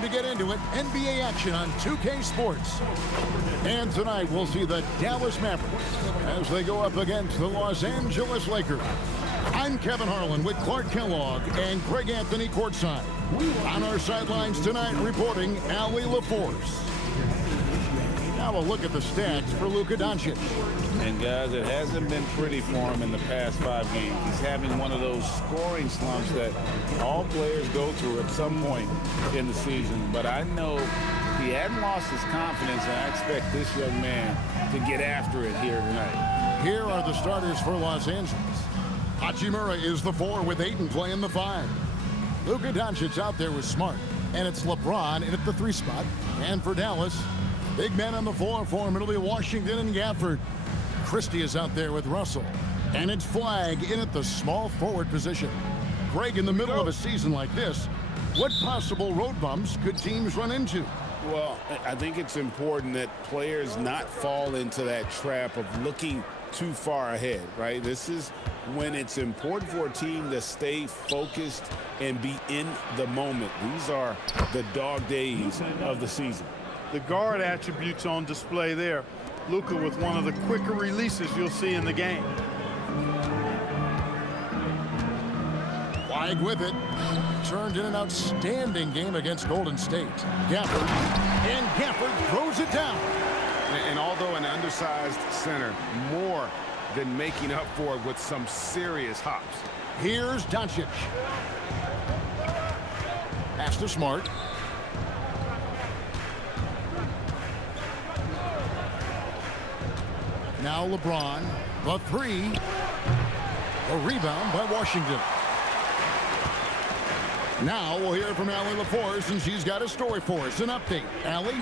Time to get into it. NBA action on 2K Sports. And tonight we'll see the Dallas Mavericks as they go up against the Los Angeles Lakers. I'm Kevin Harlan with Clark Kellogg and Greg Anthony courtside. On our sidelines tonight reporting Ali LaForce. Now a look at the stats for Luka Dončić. And guys, it hasn't been pretty for him in the past 5 games. He's having one of those scoring slumps that all players go through at some point in the season. But I know he hadn't lost his confidence, and I expect this young man to get after it here tonight. Here are the starters for Los Angeles. Hachimura is the 4 with Ayton playing the 5. Luka Dončić out there with Smart. And it's LeBron in at the 3 spot. And for Dallas, big man on the floor for him. It'll be Washington and Gafford. Christie is out there with Russell. And it's Flagg in at the small forward position. Greg, in the middle of a season like this, what possible road bumps could teams run into? Well, I think it's important that players not fall into that trap of looking too far ahead, right? This is when it's important for a team to stay focused and be in the moment. These are the dog days of the season. The guard attributes on display there. Luka with one of the quicker releases you'll see in the game. Flagg with it. Turned in an outstanding game against Golden State. Gafford. And Gafford throws it down. And although an undersized center, more than making up for it with some serious hops. Here's Dončić. Pass to Smart. Now LeBron, the 3. A rebound by Washington. Now we'll hear from Ali LaForce, and she's got a story for us. An update. Ali?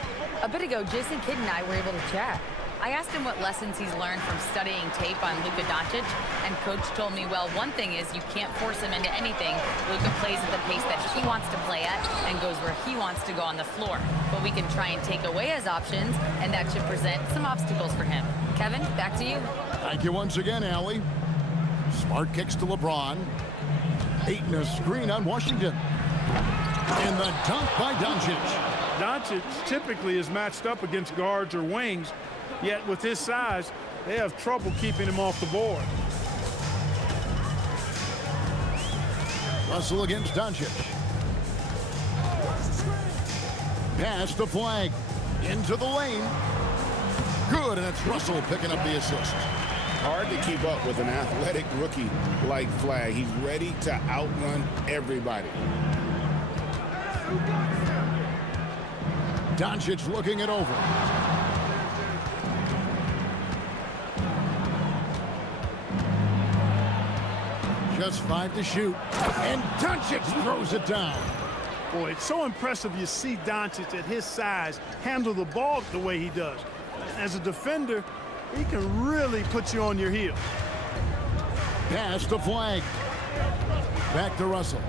A bit ago, Jason Kidd and I were able to chat. I asked him what lessons he's learned from studying tape on Luka Dončić, and Coach told me, well, one thing is you can't force him into anything. Luka plays at the pace that he wants to play at and goes where he wants to go on the floor. But we can try and take away his options, and that should present some obstacles for him. Kevin, back to you. Thank you once again, Ali. Smart kicks to LeBron. Ayton a screen on Washington. And the dunk by Dončić. Dončić typically is matched up against guards or wings, yet with his size, they have trouble keeping him off the board. Russell against Dončić. Pass to Flagg. Into the lane. Good, and it's Russell picking up the assist. Hard to keep up with an athletic rookie like Flagg. He's ready to outrun everybody. Dončić looking it over. Just 5 to shoot. And Dončić throws it down. Boy, it's so impressive you see Dončić at his size handle the ball the way he does. As a defender, he can really put you on your heel. Pass to Flagg. Back to Russell.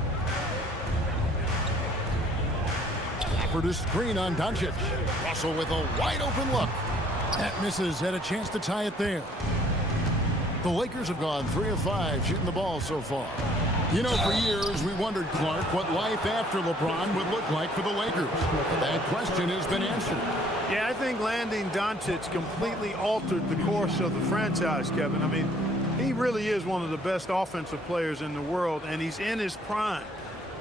For the screen on Dončić. Russell with a wide open look. That misses. Had a chance to tie it there. The Lakers have gone 3 of 5 shooting the ball so far. You know, for years we wondered, Clark, what life after LeBron would look like for the Lakers. That question has been answered. Yeah, I think landing Dončić completely altered the course of the franchise, Kevin. I mean, he really is one of the best offensive players in the world, and he's in his prime.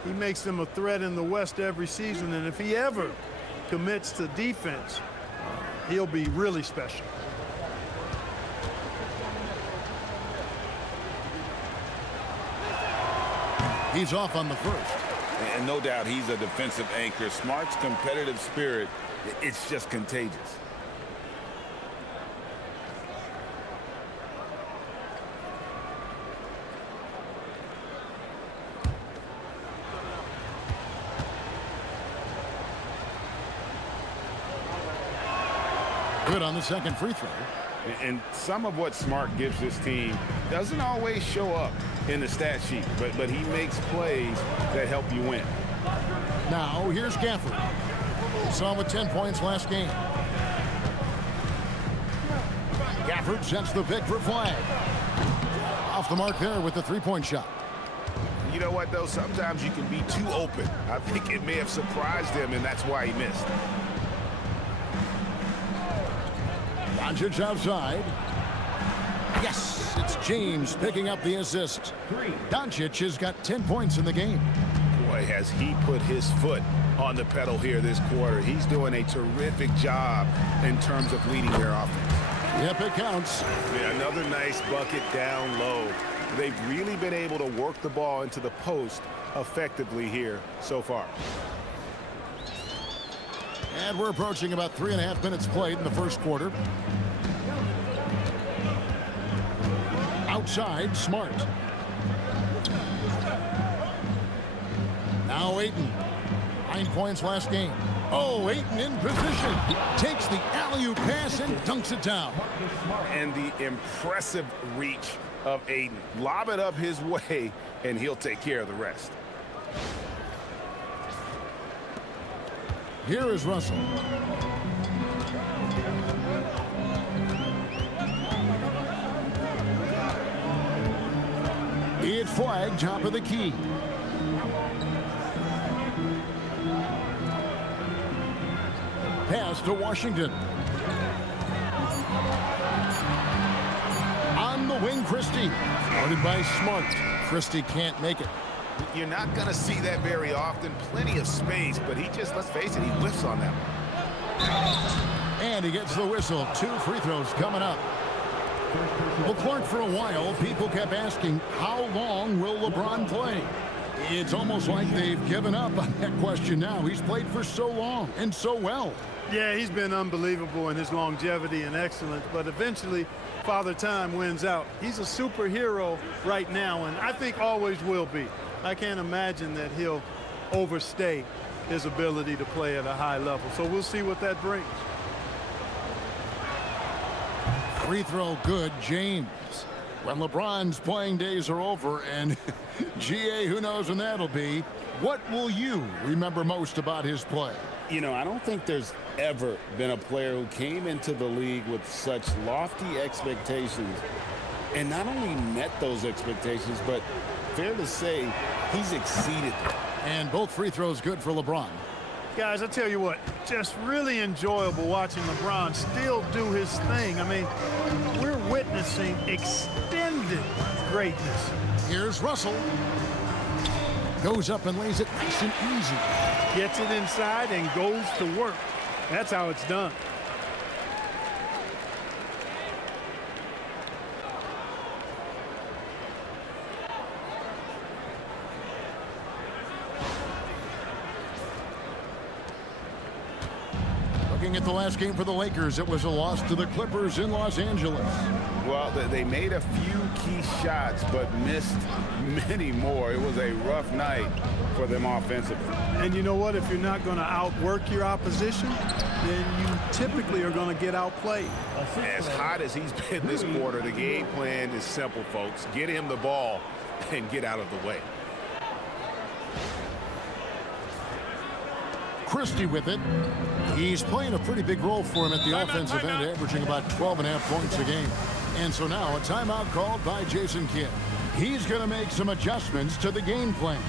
He makes them a threat in the West every season, and if he ever commits to defense, he'll be really special. He's off on the first. And no doubt he's a defensive anchor. Smart's competitive spirit, it's just contagious. Good on the second free throw. And some of what Smart gives this team doesn't always show up in the stat sheet, but he makes plays that help you win. Now, here's Gafford. Saw him with 10 points last game. Gafford sets the pick for Flagg. Off the mark there with the 3-point shot. You know what, though? Sometimes you can be too open. I think it may have surprised him, and that's why he missed. Dončić outside. Yes, it's James picking up the assist. Dončić has got 10 points in the game. Boy, has he put his foot on the pedal here this quarter. He's doing a terrific job in terms of leading their offense. Yep, it counts. Yeah, another nice bucket down low. They've really been able to work the ball into the post effectively here so far. And we're approaching about 3.5 minutes played in the first quarter. Outside, Smart. Now Ayton. 9 points last game. Oh, Ayton in position. Takes the alley-oop pass and dunks it down. And the impressive reach of Ayton. Lob it up his way, and he'll take care of the rest. Here is Russell. It's Flagg, top of the key. Pass to Washington. On the wing, Christie. Guarded by Smart. Christie can't make it. You're not going to see that very often. Plenty of space, but he just, let's face it, he whiffs on that one. And he gets the whistle. 2 free throws coming up. Well, Clark, for a while, people kept asking, how long will LeBron play? It's almost like they've given up on that question now. He's played for so long and so well. Yeah, he's been unbelievable in his longevity and excellence, but eventually Father Time wins out. He's a superhero right now, and I think always will be. I can't imagine that he'll overstay his ability to play at a high level. So we'll see what that brings. Free throw good, James. When LeBron's playing days are over, and GA, who knows when that'll be, what will you remember most about his play? You know, I don't think there's ever been a player who came into the league with such lofty expectations and not only met those expectations, but fair to say he's exceeded them. And both free throws good for LeBron. Guys, I tell you what, just really enjoyable watching LeBron still do his thing. I mean, we're witnessing extended greatness. Here's Russell. Goes up and lays it nice and easy. Gets it inside and goes to work. That's how it's done. Looking at the last game for the Lakers, it was a loss to the Clippers in Los Angeles. Well, they made a few key shots, but missed many more. It was a rough night for them offensively. And you know what? If you're not going to outwork your opposition, then you typically are going to get outplayed. As hot as he's been this quarter, the game plan is simple, folks. Get him the ball and get out of the way. Christie with it. He's playing a pretty big role for him at the offensive end, averaging about 12.5 points a game. And so now a timeout called by Jason Kidd. He's going to make some adjustments to the game plan.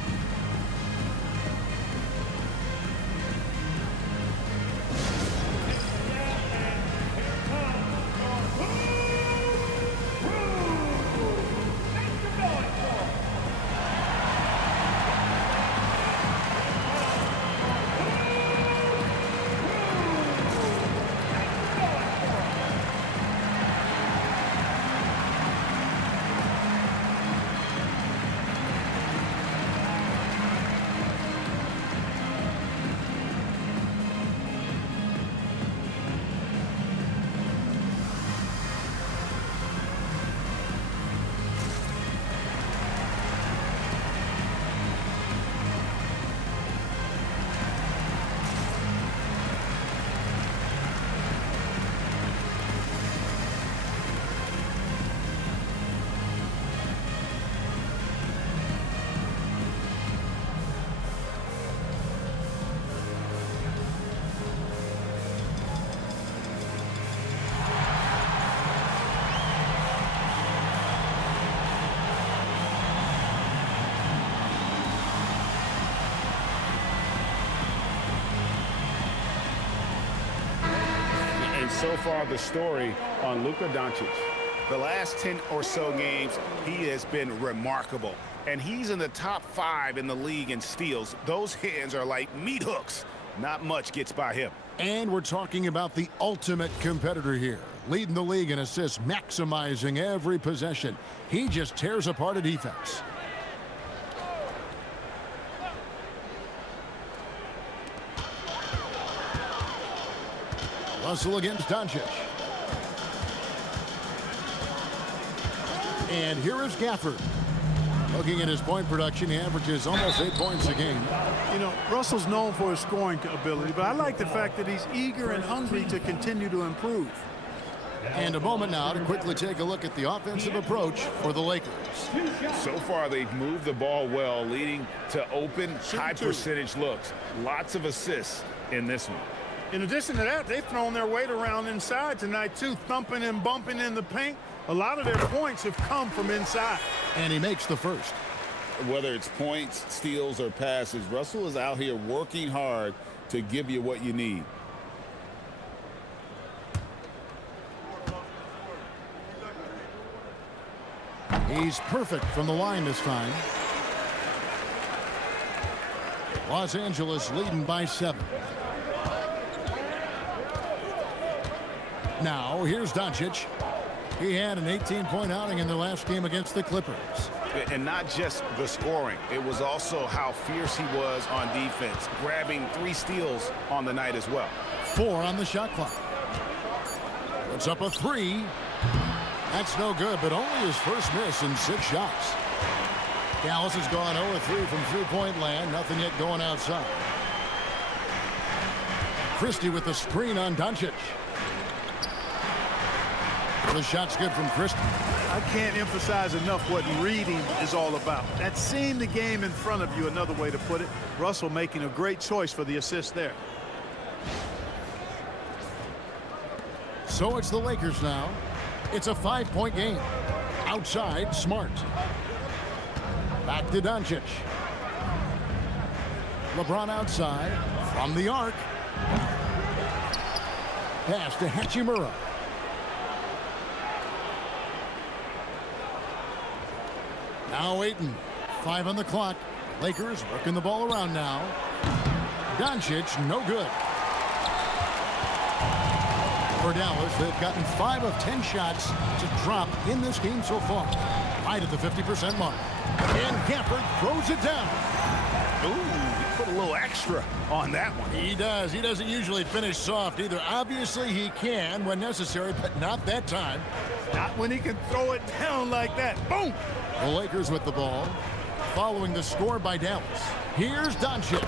And so far, the story on Luka Dončić. The last 10 or so games, he has been remarkable. And he's in the top 5 in the league in steals. Those hands are like meat hooks. Not much gets by him. And we're talking about the ultimate competitor here. Leading the league in assists, maximizing every possession. He just tears apart a defense. Russell against Dončić. And here is Gafford. Looking at his point production, he averages almost 8 points a game. You know, Russell's known for his scoring ability, but I like the fact that he's eager and hungry to continue to improve. And a moment now to quickly take a look at the offensive approach for the Lakers. So far, they've moved the ball well, leading to open, high-percentage looks. Lots of assists in this one. In addition to that, they've thrown their weight around inside tonight, too, thumping and bumping in the paint. A lot of their points have come from inside. And he makes the first. Whether it's points, steals, or passes, Russell is out here working hard to give you what you need. He's perfect from the line this time. Los Angeles leading by 7. Now, here's Dončić. He had an 18-point outing in their last game against the Clippers. And not just the scoring. It was also how fierce he was on defense, grabbing 3 steals on the night as well. 4 on the shot clock. Puts up a 3. That's no good, but only his first miss in 6 shots. Dallas has gone 0-3 from three-point land. Nothing yet going outside. Christie with the screen on Dončić. The shot's good from Christie. I can't emphasize enough what reading is all about. That's seeing the game in front of you, another way to put it. Russell making a great choice for the assist there. So it's the Lakers now. It's a 5-point game. Outside, Smart. Back to Dončić. LeBron outside. From the arc. Pass to Hachimura. Now Ayton. 5 on the clock. Lakers working the ball around now. Dončić, no good. For Dallas, they've gotten 5 of 10 shots to drop in this game so far. Right at the 50% mark. And Gafford throws it down. Ooh, he put a little extra on that one. He does. He doesn't usually finish soft either. Obviously, he can when necessary, but not that time. Not when he can throw it down like that. Boom! The Lakers with the ball, following the score by Dallas. Here's Dončić.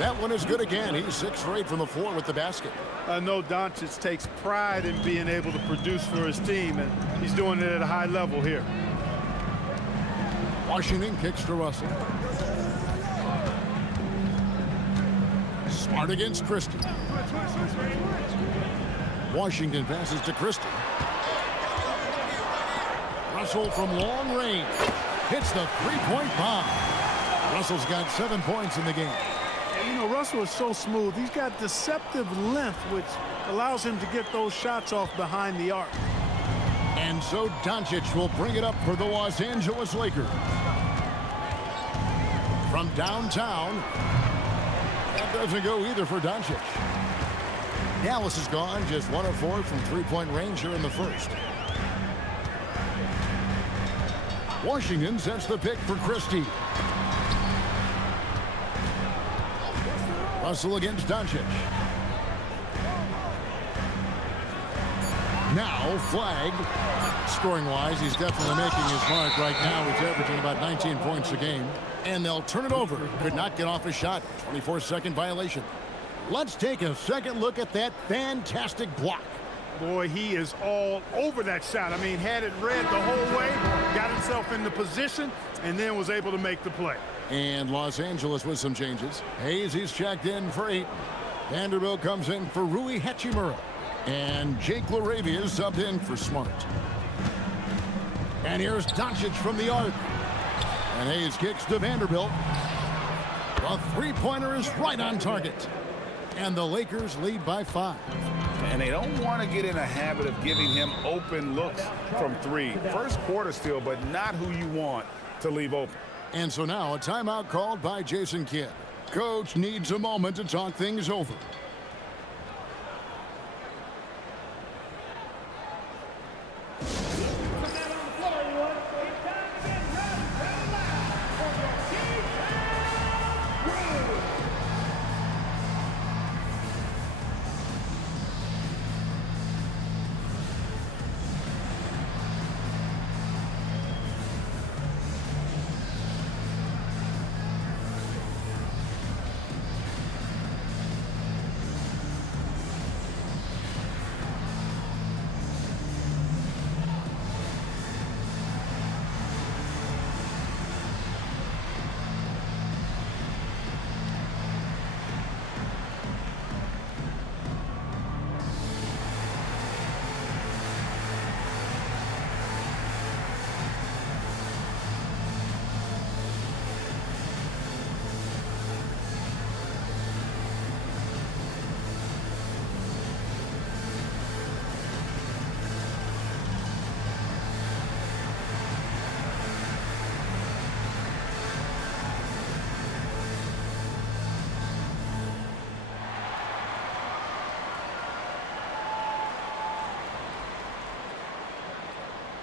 That one is good again. He's 6 for 8 from the floor with the basket. I know Dončić takes pride in being able to produce for his team, and he's doing it at a high level here. Washington kicks to Russell. Smart against Christie. Washington passes to Christie. Russell from long range hits the 3-point bomb. Russell's got 7 points in the game. You know, Russell is so smooth. He's got deceptive length, which allows him to get those shots off behind the arc. And so Dončić will bring it up for the Los Angeles Lakers. From downtown, that doesn't go either for Dončić. Dallas is gone just 1 of 4 from three-point range here in the first. Washington sets the pick for Christie. Russell against Dončić. Now Flagg. Scoring-wise, he's definitely making his mark right now. He's averaging about 19 points a game. And they'll turn it over. Could not get off his shot. 24-second violation. Let's take a second look at that fantastic block. Boy, he is all over that shot. I mean, had it read the whole way, got himself in the position, and then was able to make the play. And Los Angeles with some changes. Hayes, he's checked in for Ayton. Vanderbilt comes in for Rui Hachimura. And Jake LaRavia is subbed in for Smart. And here's Dončić from the arc. And Hayes kicks to Vanderbilt. The three-pointer is right on target. And the Lakers lead by 5. and they don't want to get in a habit of giving him open looks from three. First quarter still, but not who you want to leave open. And so now a timeout called by Jason Kidd. Coach needs a moment to talk things over.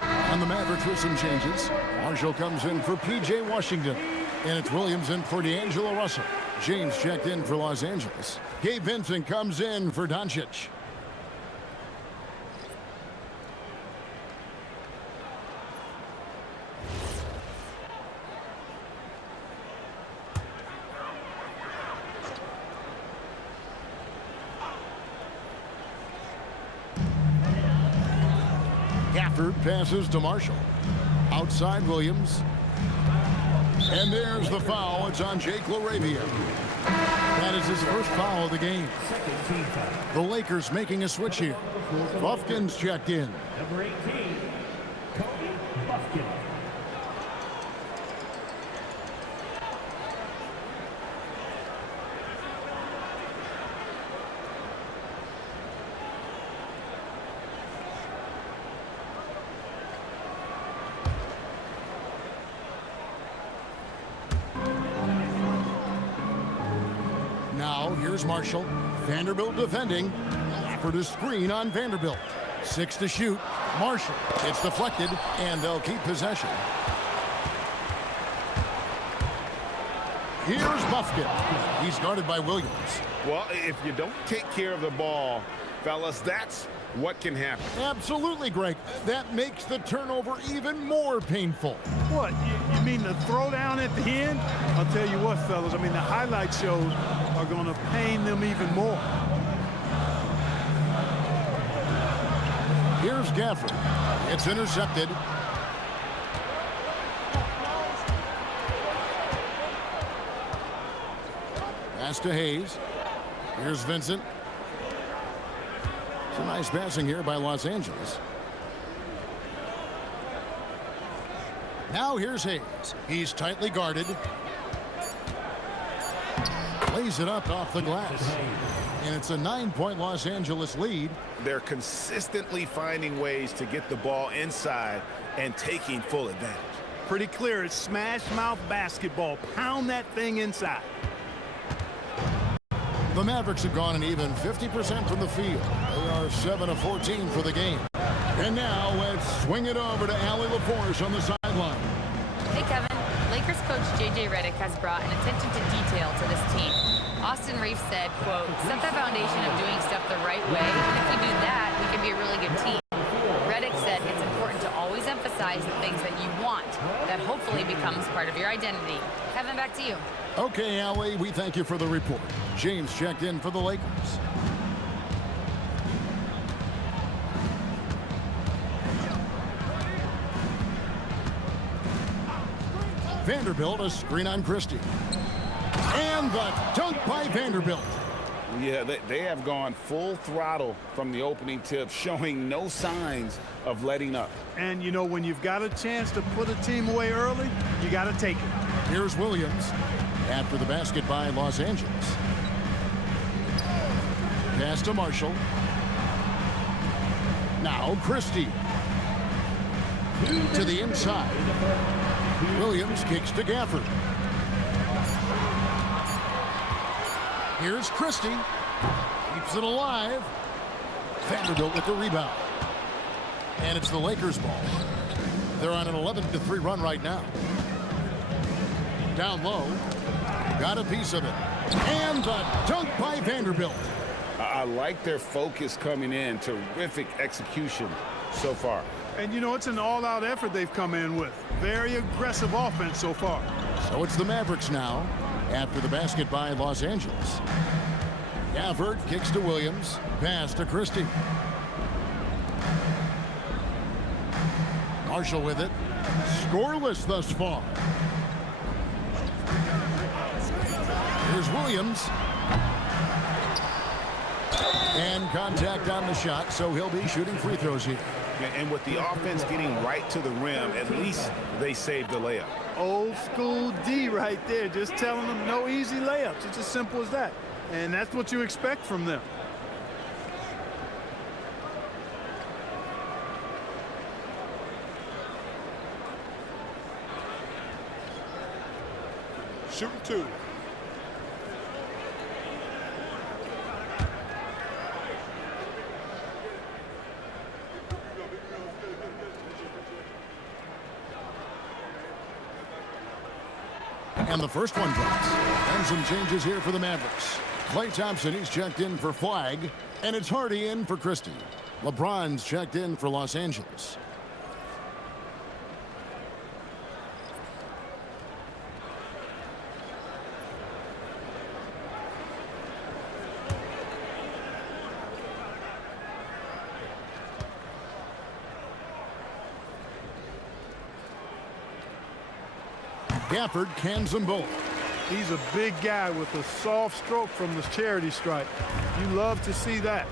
And the Mavericks with some changes. Marshall comes in for P.J. Washington. And it's Williams in for D'Angelo Russell. James checked in for Los Angeles. Gabe Vincent comes in for Dončić. Gafford passes to Marshall. Outside Williams. And there's the foul. It's on Jake LaRavia. That is his first foul of the game. The Lakers making a switch here. Buffkin's checked in. Number 18, Kobe Buffkin. Now here's Marshall. Vanderbilt defending. For the screen on Vanderbilt. 6 to shoot. Marshall. It's deflected, and they'll keep possession. Here's Buffkin. He's guarded by Williams. Well, if you don't take care of the ball, fellas, that's what can happen. Absolutely, Greg. That makes the turnover even more painful. What, you mean the throwdown at the end? I'll tell you what, fellas, I mean, the highlight shows are going to pain them even more. Here's Gafford. It's intercepted. Pass to Hayes. Here's Vincent. Some nice passing here by Los Angeles. Now here's Hayes. He's tightly guarded. Lays it up off the glass. And it's a 9-point Los Angeles lead. They're consistently finding ways to get the ball inside and taking full advantage. Pretty clear. It's smash mouth basketball. Pound that thing inside. The Mavericks have gone an even 50% from the field. They are 7 of 14 for the game. And now let's swing it over to Allie LaForce on the sideline. Hey, Kevin. Lakers coach J.J. Redick has brought an attention to detail to this team. Austin Reeves said, quote, set the foundation of doing stuff the right way, and if you do that, we can be a really good team. Redick said it's important to always emphasize the things that you want. That hopefully becomes part of your identity. Kevin, back to you. Okay, Allie, we thank you for the report. James checked in for the Lakers. Vanderbilt, a screen on Christie. And the dunk by Vanderbilt. Yeah, they have gone full throttle from the opening tip, showing no signs of letting up. And, you know, when you've got a chance to put a team away early, you got to take it. Here's Williams. After the basket by Los Angeles. Pass to Marshall. Now Christie. To the inside. Williams kicks to Gafford. Here's Christie. Keeps it alive. Vanderbilt with the rebound. And it's the Lakers ball. They're on an 11-3 run right now. Down low. Got a piece of it. And the dunk by Vanderbilt. I like their focus coming in. Terrific execution so far. And, you know, it's an all-out effort they've come in with. Very aggressive offense so far. So it's the Mavericks now after the basket by Los Angeles. Gafford kicks to Williams. Pass to Christie. Marshall with it. Scoreless thus far. Here's Williams. And contact on the shot, so he'll be shooting free throws here. And with the offense getting right to the rim, at least they saved the layup. Old school D right there, just telling them no easy layups. It's as simple as that. And that's what you expect from them. Shooting two. And the first one drops. And some changes here for the Mavericks. Klay Thompson, he's checked in for Flagg. And it's Hardy in for Christie. LeBron's checked in for Los Angeles. Gafford cans them both. He's a big guy with a soft stroke from the charity stripe. You love to see that.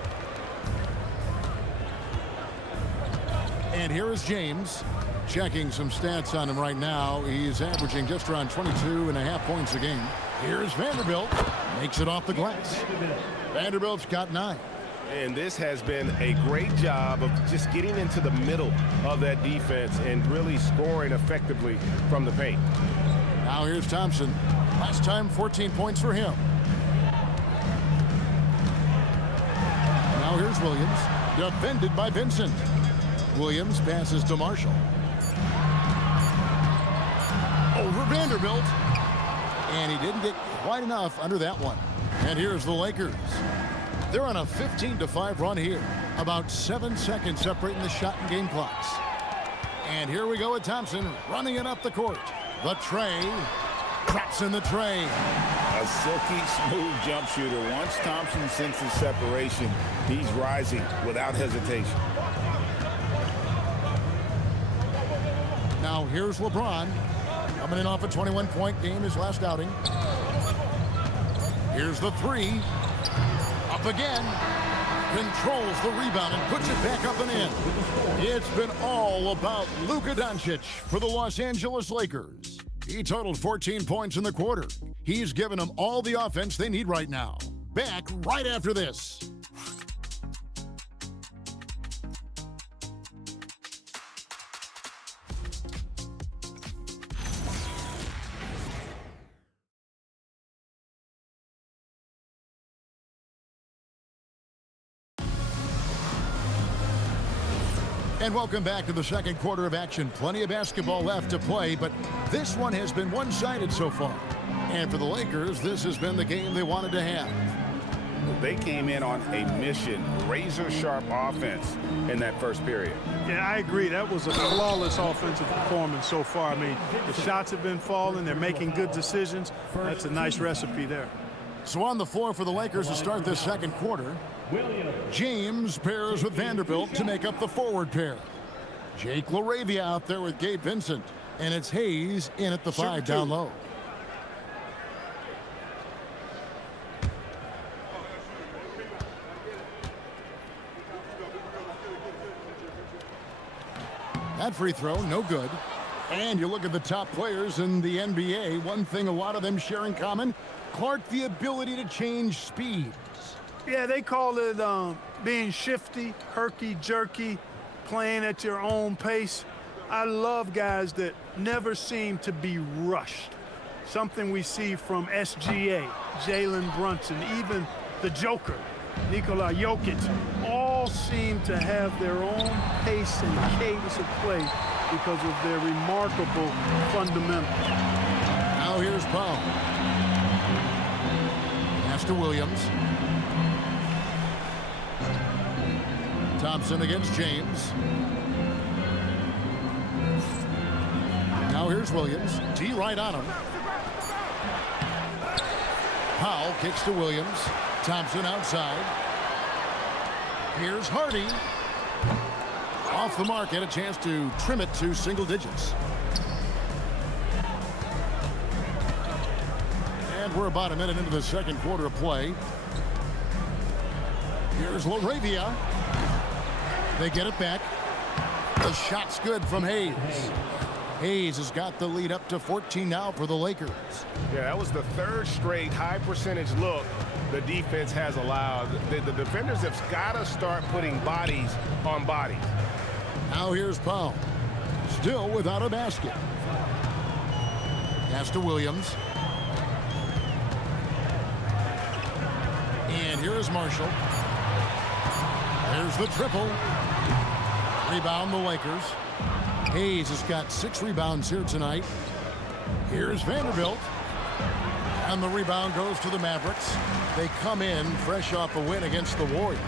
And here is James. Checking some stats on him right now. He's averaging just around 22.5 points a game. Here's Vanderbilt. Makes it off the glass. Vanderbilt's got 9. And this has been a great job of just getting into the middle of that defense and really scoring effectively from the paint. Now here's Thompson. Last time 14 points for him. Now here's Williams. Defended by Vincent. Williams passes to Marshall. Over Vanderbilt. And he didn't get quite enough under that one. And here's the Lakers. They're on a 15-5 run here. About 7 seconds separating the shot and game clocks. And here we go with Thompson running it up the court. The tray. Drops in the tray. A silky smooth jump shooter. Once Thompson senses separation, he's rising without hesitation. Now here's LeBron. Coming in off a 21-point game his last outing. Here's the three. Up again. Controls the rebound and puts it back up and in. It's been all about Luka Dončić for the Los Angeles Lakers. He totaled 14 points in the quarter. He's given them all the offense they need right now. Back right after this. And welcome back to the second quarter of action. Plenty of basketball left to play, but this one has been one-sided so far. And for the Lakers, this has been the game they wanted to have. They came in on a mission, razor-sharp offense in that first period. Yeah, I agree. That was a flawless offensive performance so far. I mean, the shots have been falling. They're making good decisions. That's a nice recipe there. So on the floor for the Lakers to start this second quarter, James pairs with Vanderbilt to make up the forward pair. Jake LaRavia out there with Gabe Vincent. And it's Hayes in at the 5 down low. That free throw, no good. And you look at the top players in the NBA, one thing a lot of them share in common, Clark, the ability to change speeds. Yeah, they call it being shifty, herky-jerky, playing at your own pace. I love guys that never seem to be rushed. Something we see from SGA, Jalen Brunson, even the Joker, Nikola Jokic, all seem to have their own pace and cadence of play because of their remarkable fundamentals. Now here's Powell. Pass to Williams. Thompson against James. Now here's Williams. T right on him. Powell kicks to Williams. Thompson outside. Here's Hardy. Off the mark, had a chance to trim it to single digits. And we're about a minute into the second quarter of play. Here's LaRavia. They get it back. The shot's good from Hayes. Hayes has got the lead up to 14 now for the Lakers. Yeah, that was the third straight high percentage look the defense has allowed. The defenders have got to start putting bodies on bodies. Now here's Powell. Still without a basket. Pass to Williams. And here is Marshall. There's the triple. Rebound the Lakers. Hayes has got 6 rebounds here tonight. Here's Vanderbilt. And the rebound goes to the Mavericks. They come in fresh off a win against the Warriors.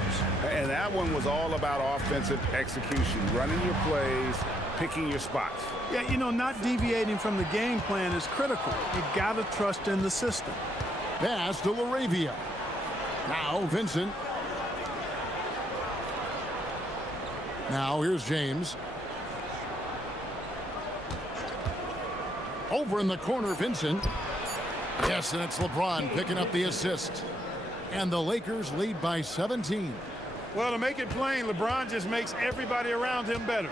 And that one was all about offensive execution, running your plays, picking your spots. Yeah, you know, not deviating from the game plan is critical. You got to trust in the system. Pass to LaRavia. Now Vincent. Now here's James. Over in the corner, Vincent. Yes, and it's LeBron picking up the assist. And the Lakers lead by 17. Well, to make it plain, LeBron just makes everybody around him better.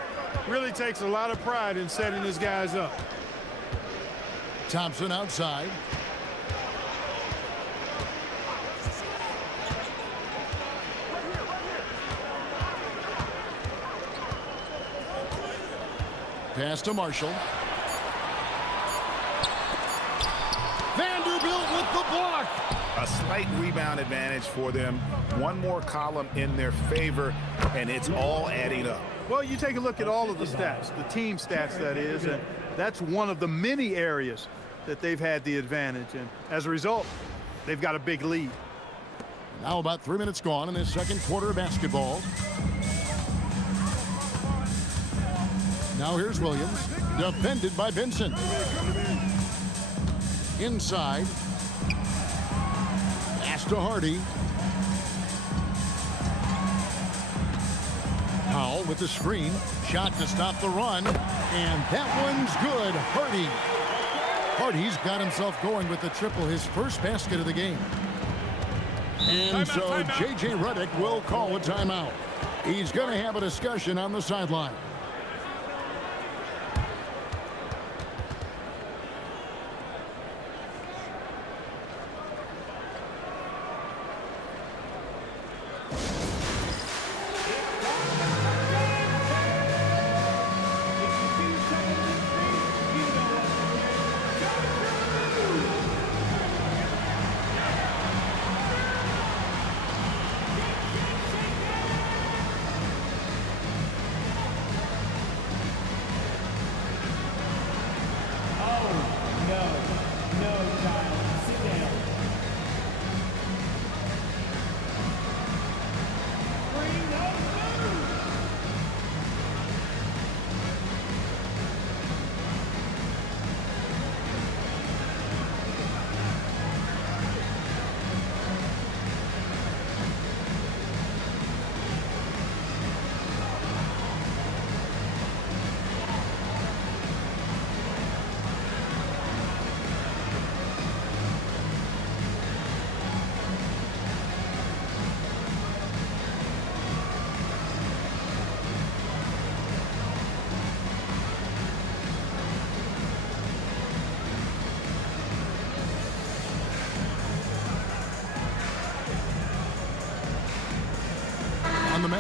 Really takes a lot of pride in setting his guys up. Thompson outside. Pass to Marshall. Vanderbilt with the block. A slight rebound advantage for them. One more column in their favor, and it's all adding up. Well, you take a look at all of the stats, the team stats, that is, and that's one of the many areas that they've had the advantage. And as a result, they've got a big lead. Now about 3 minutes gone in this second quarter of basketball. Now here's Williams, defended by Vincent. Inside. Pass to Hardy. Powell with the screen. Shot to stop the run. And that one's good. Hardy's got himself going with the triple, his first basket of the game. And so J.J. Redick will call a timeout. He's going to have a discussion on the sideline.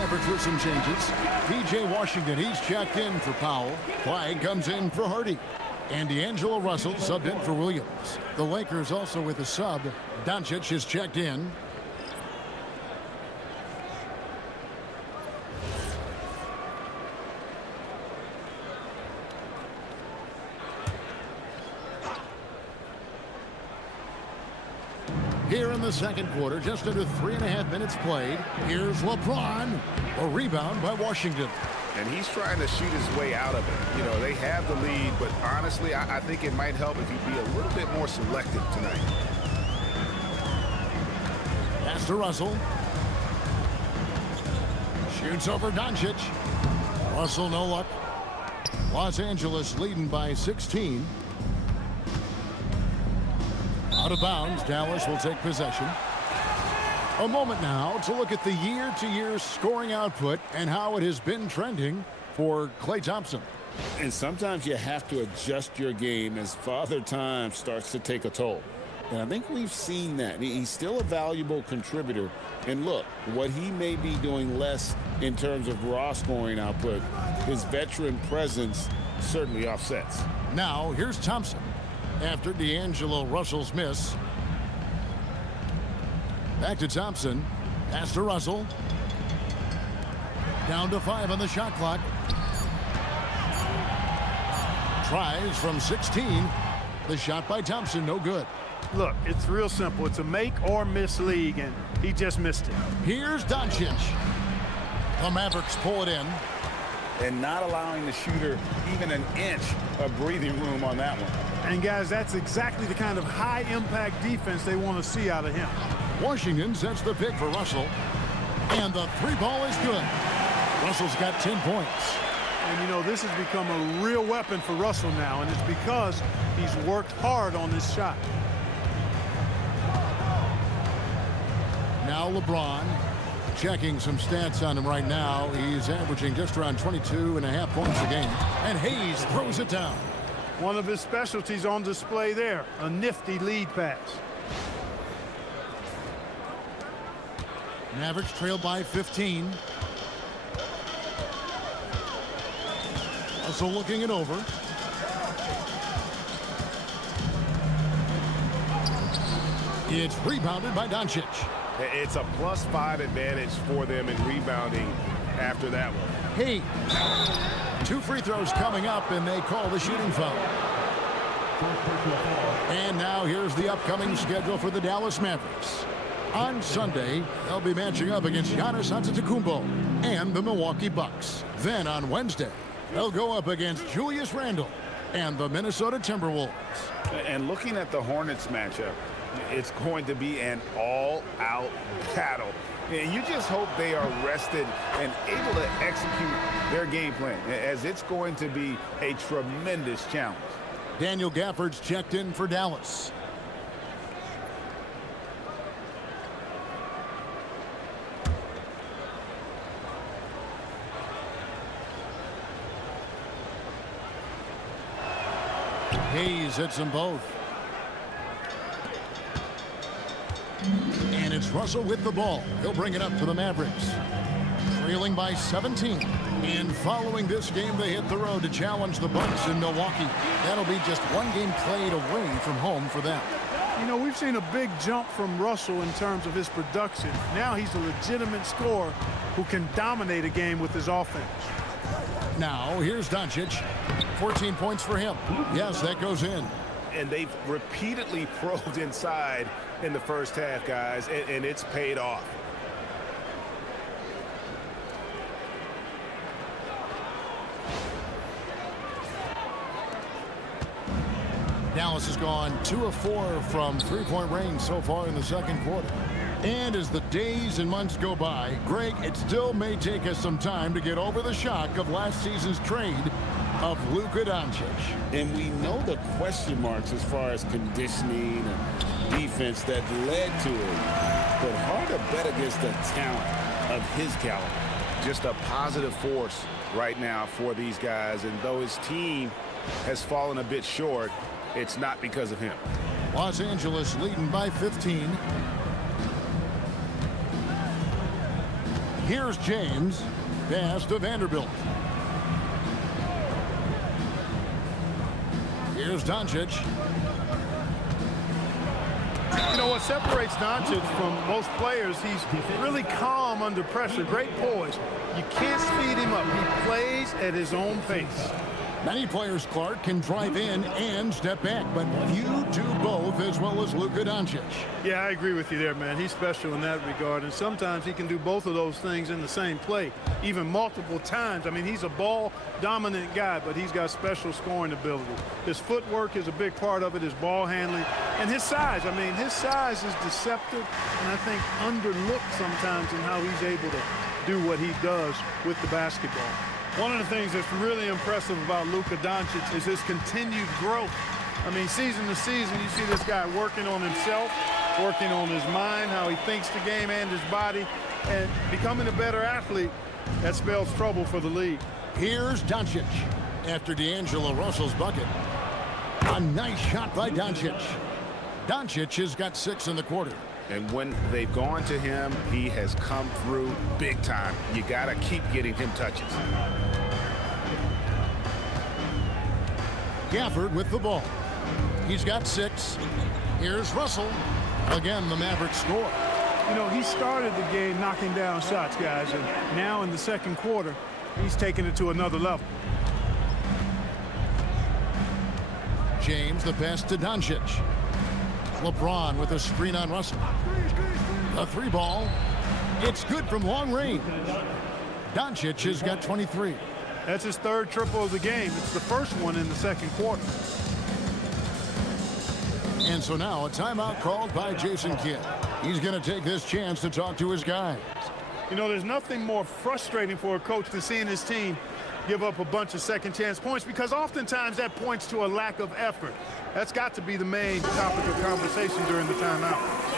Mavericks with some changes. P.J. Washington, he's checked in for Powell. Flagg comes in for Hardy. And D'Angelo Russell subbed in for Williams. The Lakers also with a sub. Dončić is checked in. Here in the second quarter, just under 3.5 minutes played. Here's LeBron. A rebound by Washington. And he's trying to shoot his way out of it. You know, they have the lead, but honestly, I think it might help if he'd be a little bit more selective tonight. Pass to Russell. Shoots over Dončić. Russell, no luck. Los Angeles leading by 16. Out of bounds, Dallas will take possession. A moment now to look at the year-to-year scoring output and how it has been trending for Klay Thompson. And sometimes you have to adjust your game as Father Time starts to take a toll. And I think we've seen that. He's still a valuable contributor. And look, what he may be doing less in terms of raw scoring output, his veteran presence certainly offsets. Now, here's Thompson. After D'Angelo Russell's miss. Back to Thompson. Pass to Russell. Down to 5 on the shot clock. Tries from 16. The shot by Thompson, no good. Look, it's real simple. It's a make or miss league, and he just missed it. Here's Dončić. The Mavericks pull it in. And not allowing the shooter even an inch of breathing room on that one. And, guys, that's exactly the kind of high-impact defense they want to see out of him. Washington sets the pick for Russell. And the three ball is good. Russell's got 10 points. And, you know, this has become a real weapon for Russell now, and it's because he's worked hard on this shot. Now LeBron. Checking some stats on him right now. He's averaging just around 22.5 points a game. And Hayes throws it down. One of his specialties on display there. A nifty lead pass. Mavericks trail by 15. Also looking it over. It's rebounded by Dončić. It's a +5 advantage for them in rebounding after that one. Hey, 2 free throws coming up, and they call the shooting foul. And now here's the upcoming schedule for the Dallas Mavericks. On Sunday, they'll be matching up against Giannis Antetokounmpo and the Milwaukee Bucks. Then on Wednesday, they'll go up against Julius Randle and the Minnesota Timberwolves. And looking at the Hornets matchup, it's going to be an all-out battle. And you just hope they are rested and able to execute their game plan, as it's going to be a tremendous challenge. Daniel Gafford's checked in for Dallas. Hayes hits them both. And it's Russell with the ball. He'll bring it up for the Mavericks. Trailing by 17. And following this game, they hit the road to challenge the Bucks in Milwaukee. That'll be just one game played away from home for them. You know, we've seen a big jump from Russell in terms of his production. Now he's a legitimate scorer who can dominate a game with his offense. Now, here's Dončić. 14 points for him. Yes, that goes in. And they've repeatedly probed inside in the first half, guys, and it's paid off. Dallas has gone 2 of 4 from three-point range so far in the second quarter. And as the days and months go by, Greg, it still may take us some time to get over the shock of last season's trade of Luka Dončić. And we know the question marks as far as conditioning and defense that led to it. But hard to bet against the talent of his caliber. Just a positive force right now for these guys. And though his team has fallen a bit short, it's not because of him. Los Angeles leading by 15. Here's James. Pass to Vanderbilt. Here's Dončić. You know what separates Dončić from most players, he's really calm under pressure, great poise. You can't speed him up. He plays at his own pace. Many players, Clark, can drive in and step back, but few do both as well as Luka Dončić. Yeah, I agree with you there, man. He's special in that regard, and sometimes he can do both of those things in the same play, even multiple times. I mean, he's a ball-dominant guy, but he's got special scoring ability. His footwork is a big part of it, his ball handling, and his size. I mean, his size is deceptive, and I think underlooked sometimes in how he's able to do what he does with the basketball. One of the things that's really impressive about Luka Dončić is his continued growth. I mean, season to season, you see this guy working on himself, working on his mind, how he thinks the game and his body, and becoming a better athlete. That spells trouble for the league. Here's Dončić after D'Angelo Russell's bucket. A nice shot by Dončić. Dončić has got 6 in the quarter. And when they've gone to him, he has come through big time. You got to keep getting him touches. Gafford with the ball. He's got 6. Here's Russell. Again, the Mavericks score. You know, he started the game knocking down shots, guys, and now in the second quarter, he's taking it to another level. James, the pass to Dončić. LeBron with a screen on Russell. A 3-ball. It's good from long range. Dončić has got 23. That's his 3rd triple of the game. It's the first one in the second quarter. And so now a timeout called by Jason Kidd. He's going to take this chance to talk to his guys. You know, there's nothing more frustrating for a coach than seeing his team give up a bunch of second chance points, because oftentimes that points to a lack of effort. That's got to be the main topic of conversation during the timeout.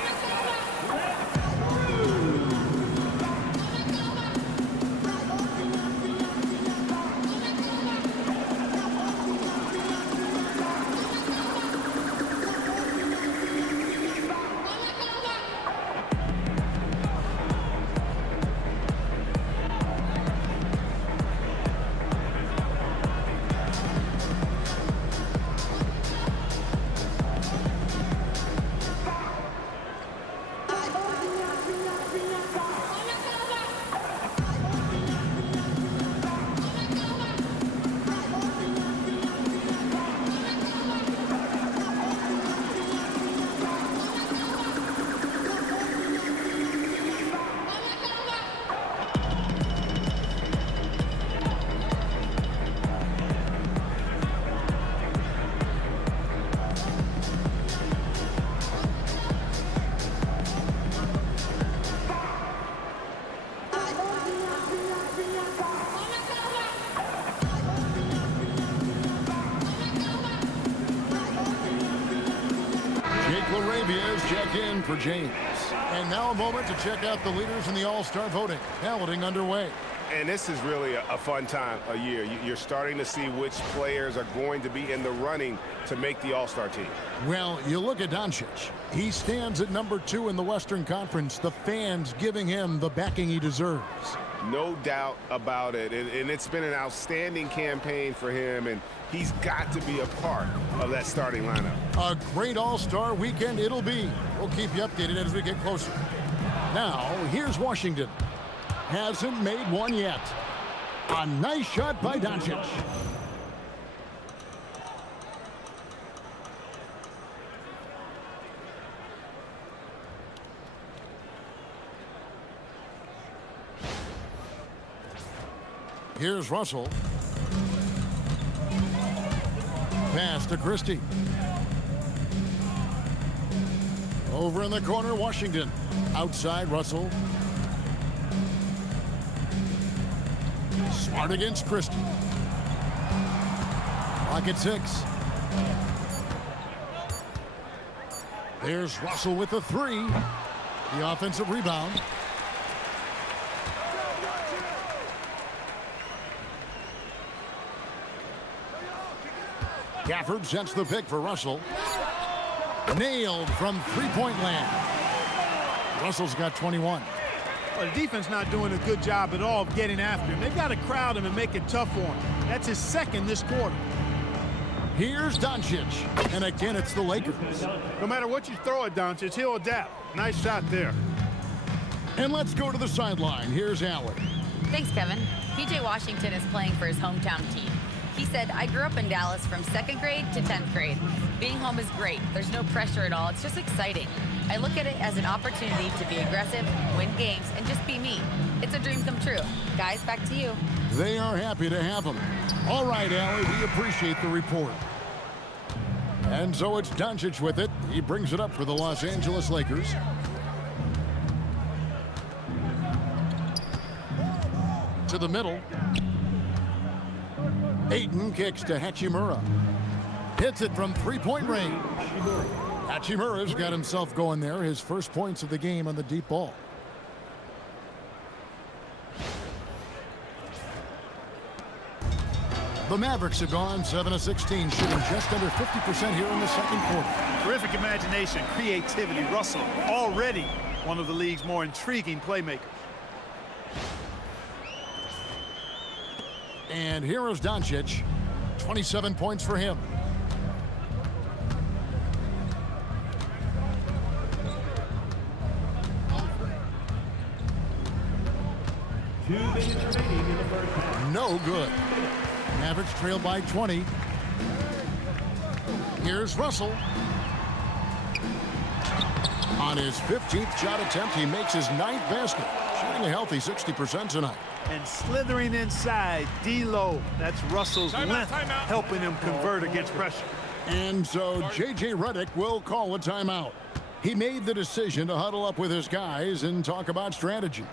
Check in for James. And now a moment to check out the leaders in the All-Star voting. Balloting underway. And this is really a fun time of year. You're starting to see which players are going to be in the running to make the All-Star team. Well, you look at Dončić. He stands at number 2 in the Western Conference. The fans giving him the backing he deserves. No doubt about it. And it's been an outstanding campaign for him, and he's got to be a part of that starting lineup. A great All-Star weekend it'll be. We'll keep you updated as we get closer. Now, here's Washington. Hasn't made one yet. A nice shot by Dončić. Here's Russell. Pass to Christie. Over in the corner, Washington. Outside, Russell. Smart against Christie. Clock at 6. There's Russell with the 3. The offensive rebound. Gafford sets the pick for Russell. Nailed from three-point land. Russell's got 21. Well, the defense not doing a good job at all of getting after him. They've got to crowd him and make it tough for him. That's his second this quarter. Here's Dončić, and again it's the Lakers. No matter what you throw at Dončić, he'll adapt. Nice shot there. And let's go to the sideline. Here's Allen. Thanks, Kevin. PJ Washington is playing for his hometown team. He said, I grew up in Dallas from 2nd grade to 10th grade. Being home is great. There's no pressure at all. It's just exciting. I look at it as an opportunity to be aggressive, win games, and just be me. It's a dream come true. Guys, back to you. They are happy to have him. All right, Allie, we appreciate the report. And so it's Dončić with it. He brings it up for the Los Angeles Lakers. To the middle. Ayton kicks to Hachimura. Hits it from three-point range. Hachimura's got himself going there. His first points of the game on the deep ball. The Mavericks have gone 7-of-16, shooting just under 50% here in the second quarter. Terrific imagination, creativity. Russell already one of the league's more intriguing playmakers. And here is Dončić. 27 points for him. No good. Mavericks trail by 20. Here's Russell. On his 15th shot attempt, he makes his 9th basket, shooting a healthy 60% tonight. And slithering inside, D-Lo. That's Russell's length helping him convert against pressure. And so J.J. Redick will call a timeout. He made the decision to huddle up with his guys and talk about strategy.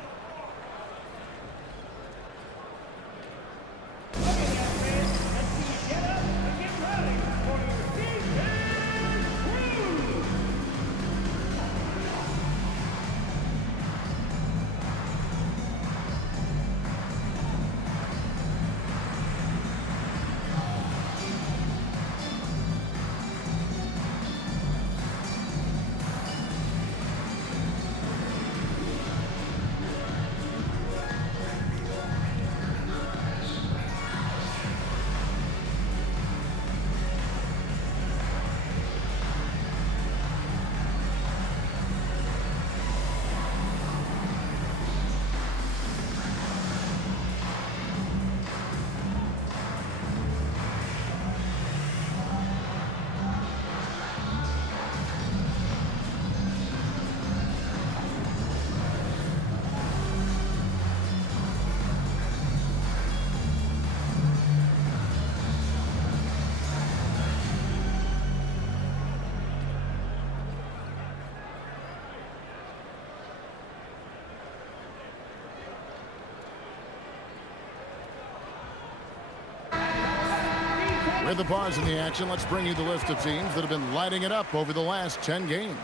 With the pause in the action, let's bring you the list of teams that have been lighting it up over the last 10 games.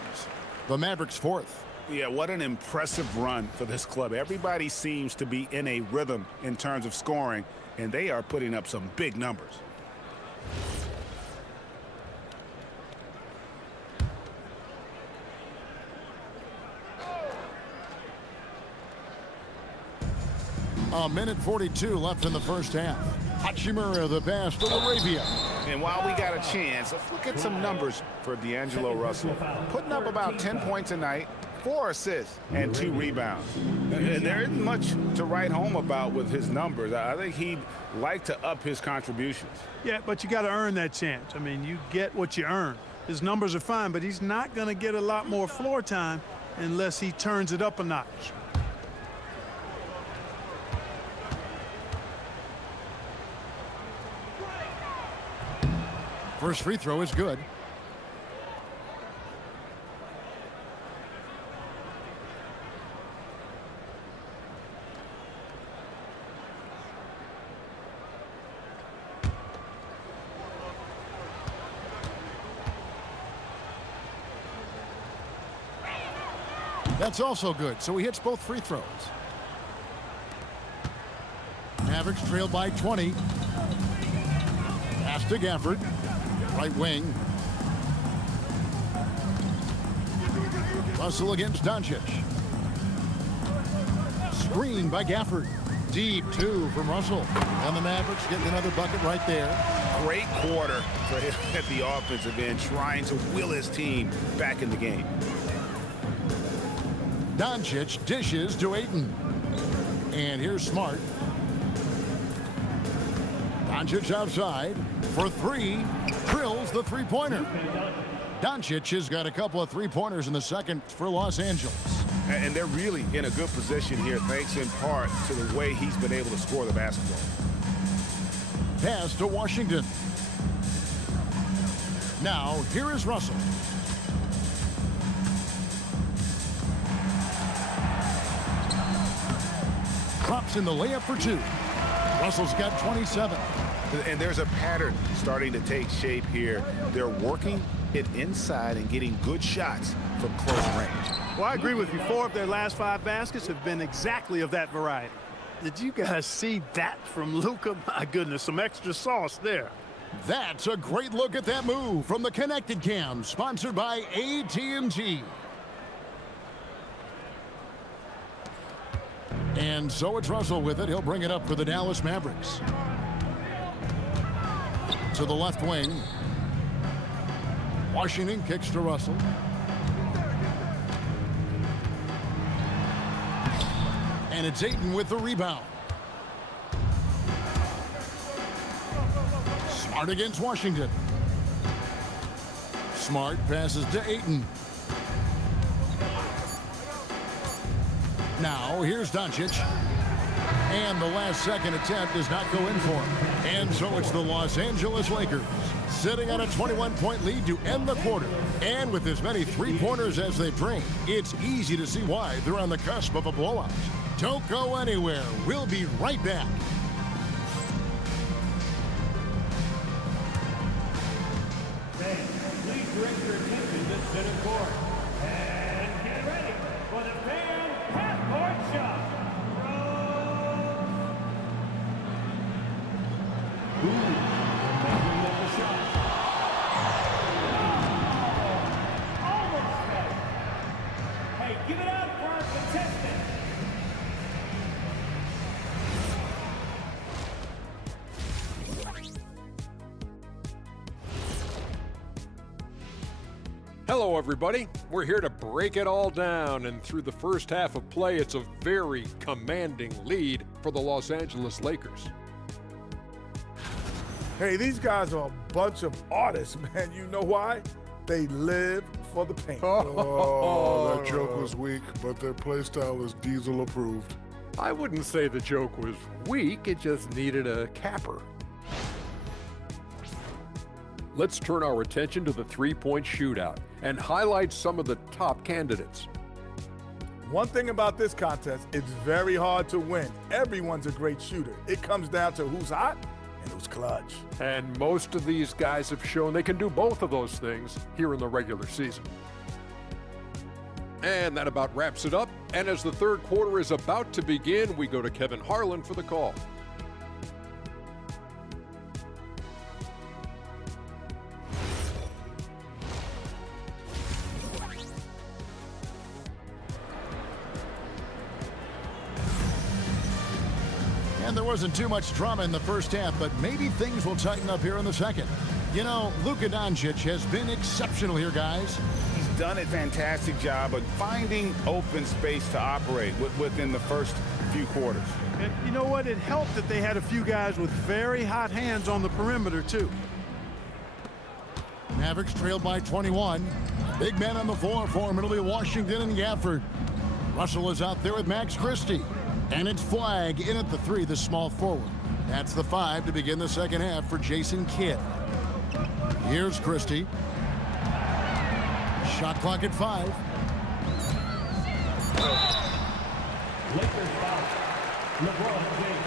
The Mavericks 4th. Yeah, what an impressive run for this club. Everybody seems to be in a rhythm in terms of scoring, and they are putting up some big numbers. A minute 42 left in the first half. Hachimura the pass to Arabia. And while we got a chance, let's look at some numbers for D'Angelo Russell. Putting up about 10 points a night, 4 assists, and 2 rebounds. And there isn't much to write home about with his numbers. I think he'd like to up his contributions. Yeah, but you got to earn that chance. I mean, you get what you earn. His numbers are fine, but he's not going to get a lot more floor time unless he turns it up a notch. First free throw is good. That's also good, so he hits both free throws. Mavericks trail by 20. Pass to Gafford. Right wing. Russell against Dončić. screen by Gafford. Deep two from Russell. And the Mavericks getting another bucket right there. Great quarter for him at the offensive end, trying to will his team back in the game. Dončić dishes to Ayton. And here's Smart. Dončić outside for three. Drills the three-pointer. Dončić has got a couple of three-pointers in the second for Los Angeles. And they're really in a good position here, thanks in part to the way he's been able to score the basketball. Pass to Washington. Now, here is Russell. Drops in the layup for two. Russell's got 27. And there's a pattern starting to take shape here. They're working it inside and getting good shots from close range. Well, I agree with you. 4 of their last 5 baskets have been exactly of that variety. Did you guys see that from Luka? My goodness, some extra sauce there. That's a great look at that move from the Connected Cam, sponsored by AT&T. And so it's Russell with it. He'll bring it up for the Dallas Mavericks. To the left wing. Washington kicks to Russell. And it's Ayton with the rebound. Smart against Washington. Smart passes to Ayton. Now here's Dončić. And the last second attempt does not go in for him. And so it's the Los Angeles Lakers sitting on a 21-point lead to end the quarter. And with as many three-pointers as they've drained, it's easy to see why they're on the cusp of a blowout. Don't go anywhere. We'll be right back. Fans, please direct your attention to center court. And get ready for the fan half-court shot. Making up the shot. Almost there. Hey, give it up for our contestant. Hello, everybody. We're here to break it all down, and through the first half of play, it's a very commanding lead for the Los Angeles Lakers. Hey, these guys are a bunch of artists, man. You know why? They live for the paint. Oh, that joke was weak, but their play style is Diesel approved. I wouldn't say the joke was weak, it just needed a capper. Let's turn our attention to the three-point shootout and highlight some of the top candidates. One thing about this contest, it's very hard to win. Everyone's a great shooter. It comes down to who's hot and who's clutch. And most of these guys have shown they can do both of those things here in the regular season. And that about wraps it up. And as the third quarter is about to begin, we go to Kevin Harlan for the call. And there wasn't too much drama in the first half, but maybe things will tighten up here in the second. You know, Luka Dončić has been exceptional here, guys. He's done a fantastic job of finding open space to operate within the first few quarters. And you know what? It helped that they had a few guys with very hot hands on the perimeter, too. Mavericks trailed by 21. Big men on the floor for him. It'll be Washington and Gafford. Russell is out there with Max Christie. And it's Flagg in at the 3, the small forward. That's the 5 to begin the second half for Jason Kidd. Here's Christie. Shot clock at 5. Lakers foul. LeBron James.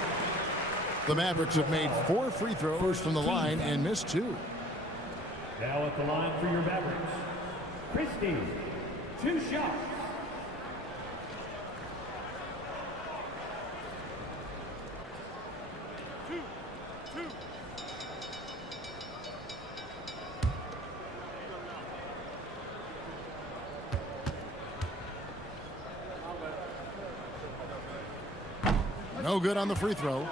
The Mavericks have made 4 free throws from the line and missed 2. Now at the line for your Mavericks. Christie, 2 shots. No good on the free throw.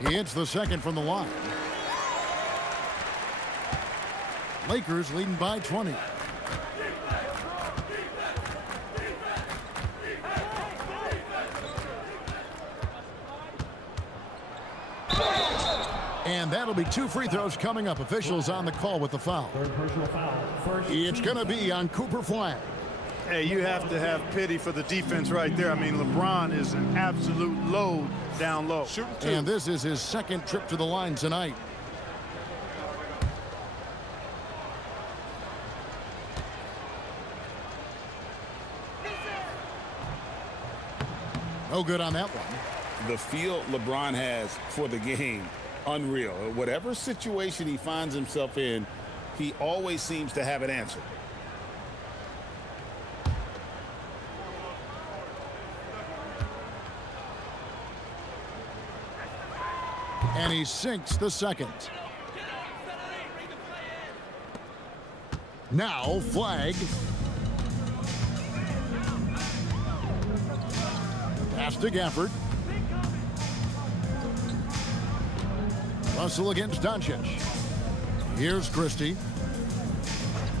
He hits the second from the line. Lakers leading by 20. And that'll be 2 free throws coming up. Officials on the call with the foul. It's going to be on Cooper Flagg. Hey, you have to have pity for the defense right there. I mean, LeBron is an absolute load down low. And this is his second trip to the line tonight. No good on that one. The feel LeBron has for the game, unreal. Whatever situation he finds himself in, he always seems to have an answer. And he sinks the second. Now Flagg. Pass to Gafford. Russell against Dončić. Here's Christie.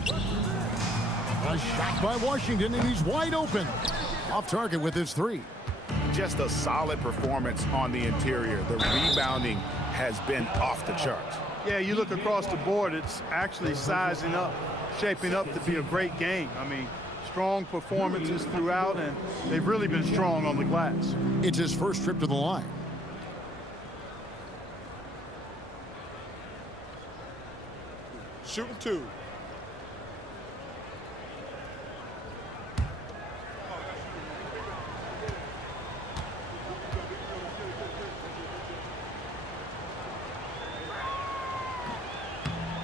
A shot by Washington, and he's wide open. Off target with his 3. Just a solid performance on the interior. The rebounding has been off the charts. Yeah, you look across the board, it's actually sizing up, shaping up to be a great game. I mean, strong performances throughout, and they've really been strong on the glass. It's his first trip to the line. Shooting 2.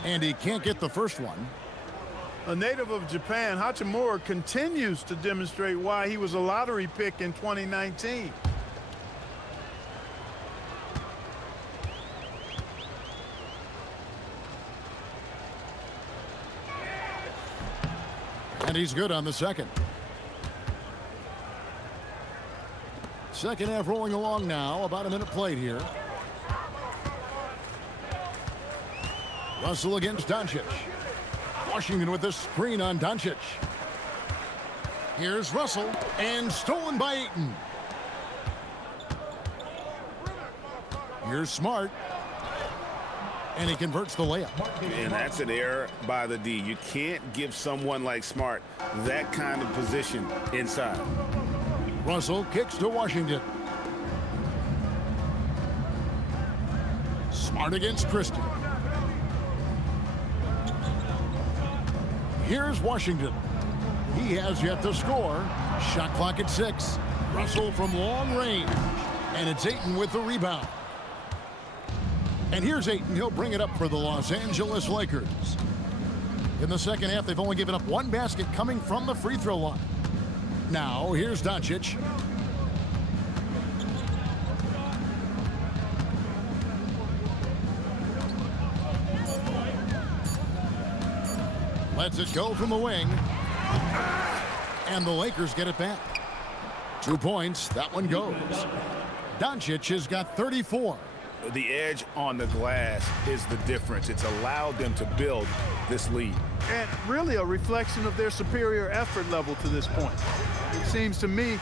And he can't get the first one. A native of Japan, Hachimura continues to demonstrate why he was a lottery pick in 2019. And he's good on the second. Second half rolling along now. About a minute played here. Russell against Dončić. Washington with the screen on Dončić. Here's Russell, and stolen by Ayton. Here's Smart. And he converts the layup. And that's an error by the D. You can't give someone like Smart that kind of position inside. Russell kicks to Washington. Smart against Christie. Here's Washington. He has yet to score. Shot clock at 6. Russell from long range. And it's Ayton with the rebound. And here's Ayton. He'll bring it up for the Los Angeles Lakers. In the second half, they've only given up 1 basket coming from the free throw line. Now, here's Dončić. Lets it go from the wing. And the Lakers get it back. 2 points. That one goes. Dončić has got 34. The edge on the glass is the difference. It's allowed them to build this lead. And really a reflection of their superior effort level to this point. It seems to me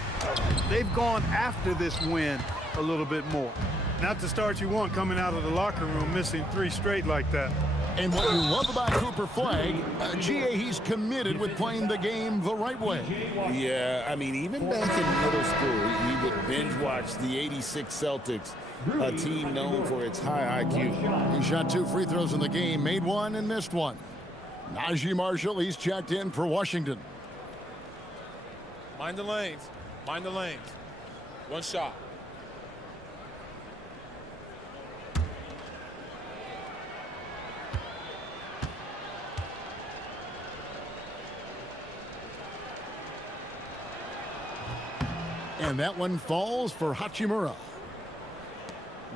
they've gone after this win a little bit more. Not the start you want coming out of the locker room, missing 3 straight like that. And what you love about Cooper Flagg, GA, he's committed with playing the game the right way. Yeah, I mean, even back in middle school, we would binge watch the '86 Celtics, a team known for its high IQ. He shot 2 free throws in the game, made 1 and missed 1. Naji Marshall, he's checked in for Washington. Mind the lanes. Mind the lanes. 1 shot. And that one falls for Hachimura.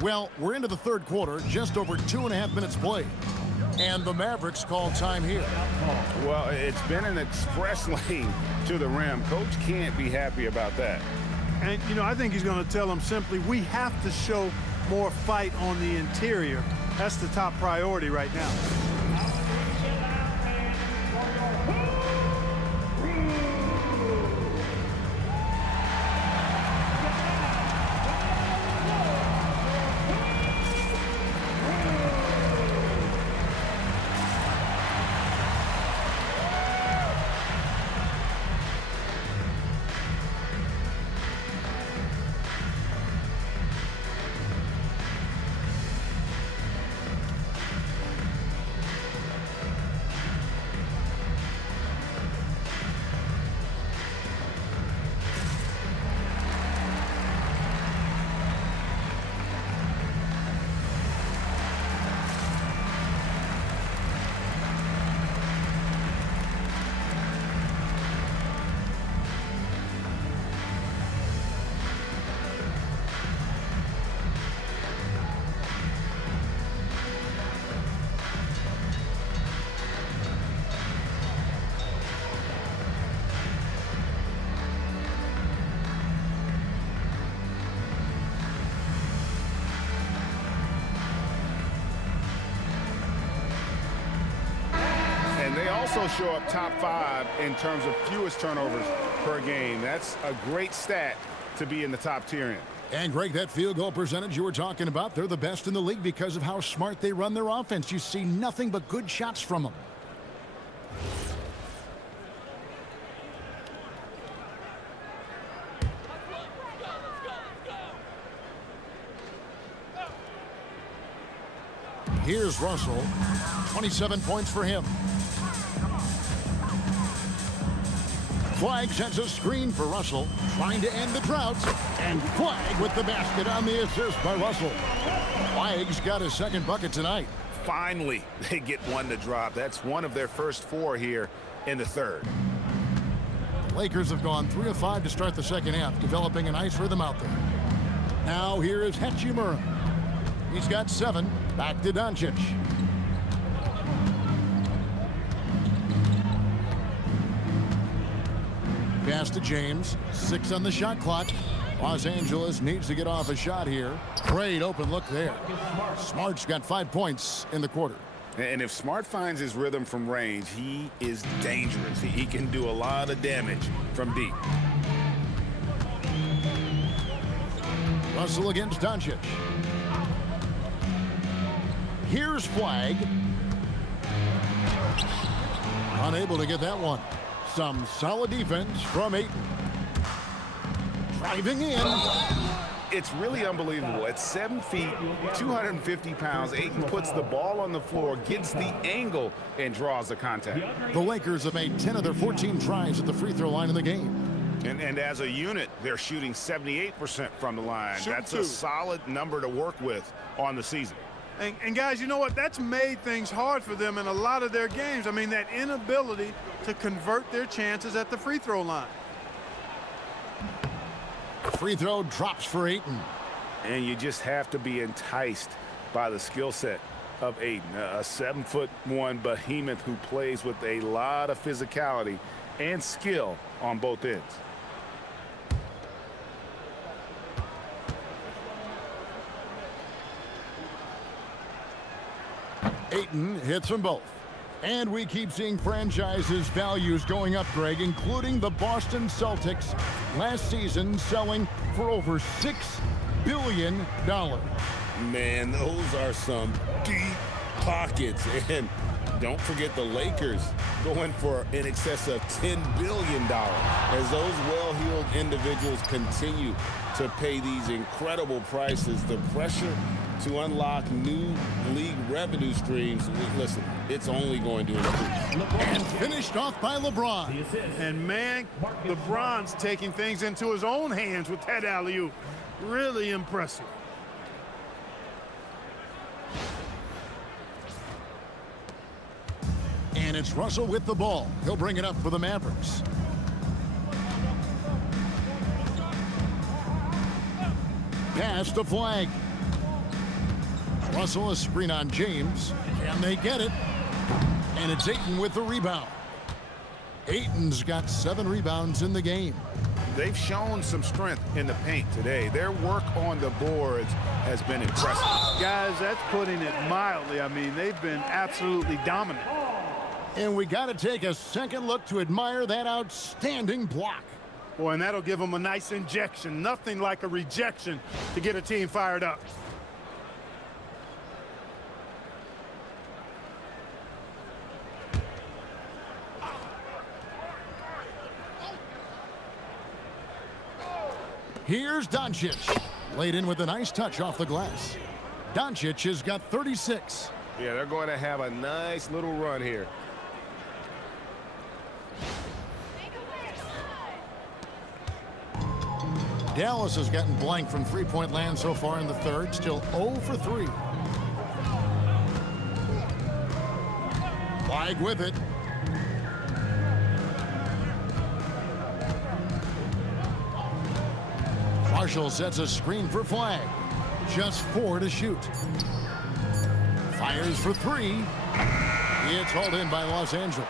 Well, we're into the third quarter, just over 2.5 minutes played. And the Mavericks call time here. Well, it's been an express lane to the rim. Coach can't be happy about that. And, you know, I think he's going to tell them simply, we have to show more fight on the interior. That's the top priority right now. They also show up top 5 in terms of fewest turnovers per game. That's a great stat to be in the top tier in. And Greg, that field goal percentage you were talking about, they're the best in the league because of how smart they run their offense. You see nothing but good shots from them. Here's Russell, 27 points for him. Flagg sends a screen for Russell, trying to end the drought, and Flagg with the basket on the assist by Russell. Flagg's got his second bucket tonight. Finally, they get one to drop. That's one of their first 4 here in the third. The Lakers have gone 3 of 5 to start the second half, developing a nice rhythm out there. Now here is Hachimura. He's got 7. Back to Dončić. Pass to James. 6 on the shot clock. Los Angeles needs to get off a shot here. Great open look there. Smart's got 5 points in the quarter. And if Smart finds his rhythm from range, he is dangerous. He can do a lot of damage from deep. Russell against Dončić. Here's Flagg. Unable to get that one. Some solid defense from Ayton. Driving in. It's really unbelievable. At 7 feet, 250 pounds, Ayton puts the ball on the floor, gets the angle, and draws the contact. The Lakers have made 10 of their 14 tries at the free throw line in the game. And as a unit, they're shooting 78% from the line. That's a solid number to work with on the season. And guys, you know what? That's made things hard for them in a lot of their games. I mean, that inability to convert their chances at the free throw line. Free throw drops for Ayton. And you just have to be enticed by the skill set of Ayton, a 7'1" behemoth who plays with a lot of physicality and skill on both ends. Ayton hits them both. And we keep seeing franchises' values going up, Greg, including the Boston Celtics last season selling for over $6 billion. Man, those are some deep pockets. And don't forget the Lakers going for in excess of $10 billion as those well-heeled individuals continue to pay these incredible prices. The pressure to unlock new league revenue streams, listen, it's only going to increase. And finished off by LeBron. And man, LeBron's taking things into his own hands with that alley-oop. Really impressive. And it's Russell with the ball. He'll bring it up for the Mavericks. Pass to Flagg. Russell, a screen on James. Can they get it? And it's Ayton with the rebound. Ayton's got 7 rebounds in the game. They've shown some strength in the paint today. Their work on the boards has been impressive. Guys, that's putting it mildly. I mean, they've been absolutely dominant. And we got to take a second look to admire that outstanding block. Boy, and that'll give them a nice injection. Nothing like a rejection to get a team fired up. Here's Dončić. Laid in with a nice touch off the glass. Dončić has got 36. Yeah, they're going to have a nice little run here. Dallas has gotten blank from three-point land so far in the third. Still 0 for 3. Flagg with it. Marshall sets a screen for Flagg. Just 4 to shoot. Fires for 3. It's hauled in by Los Angeles.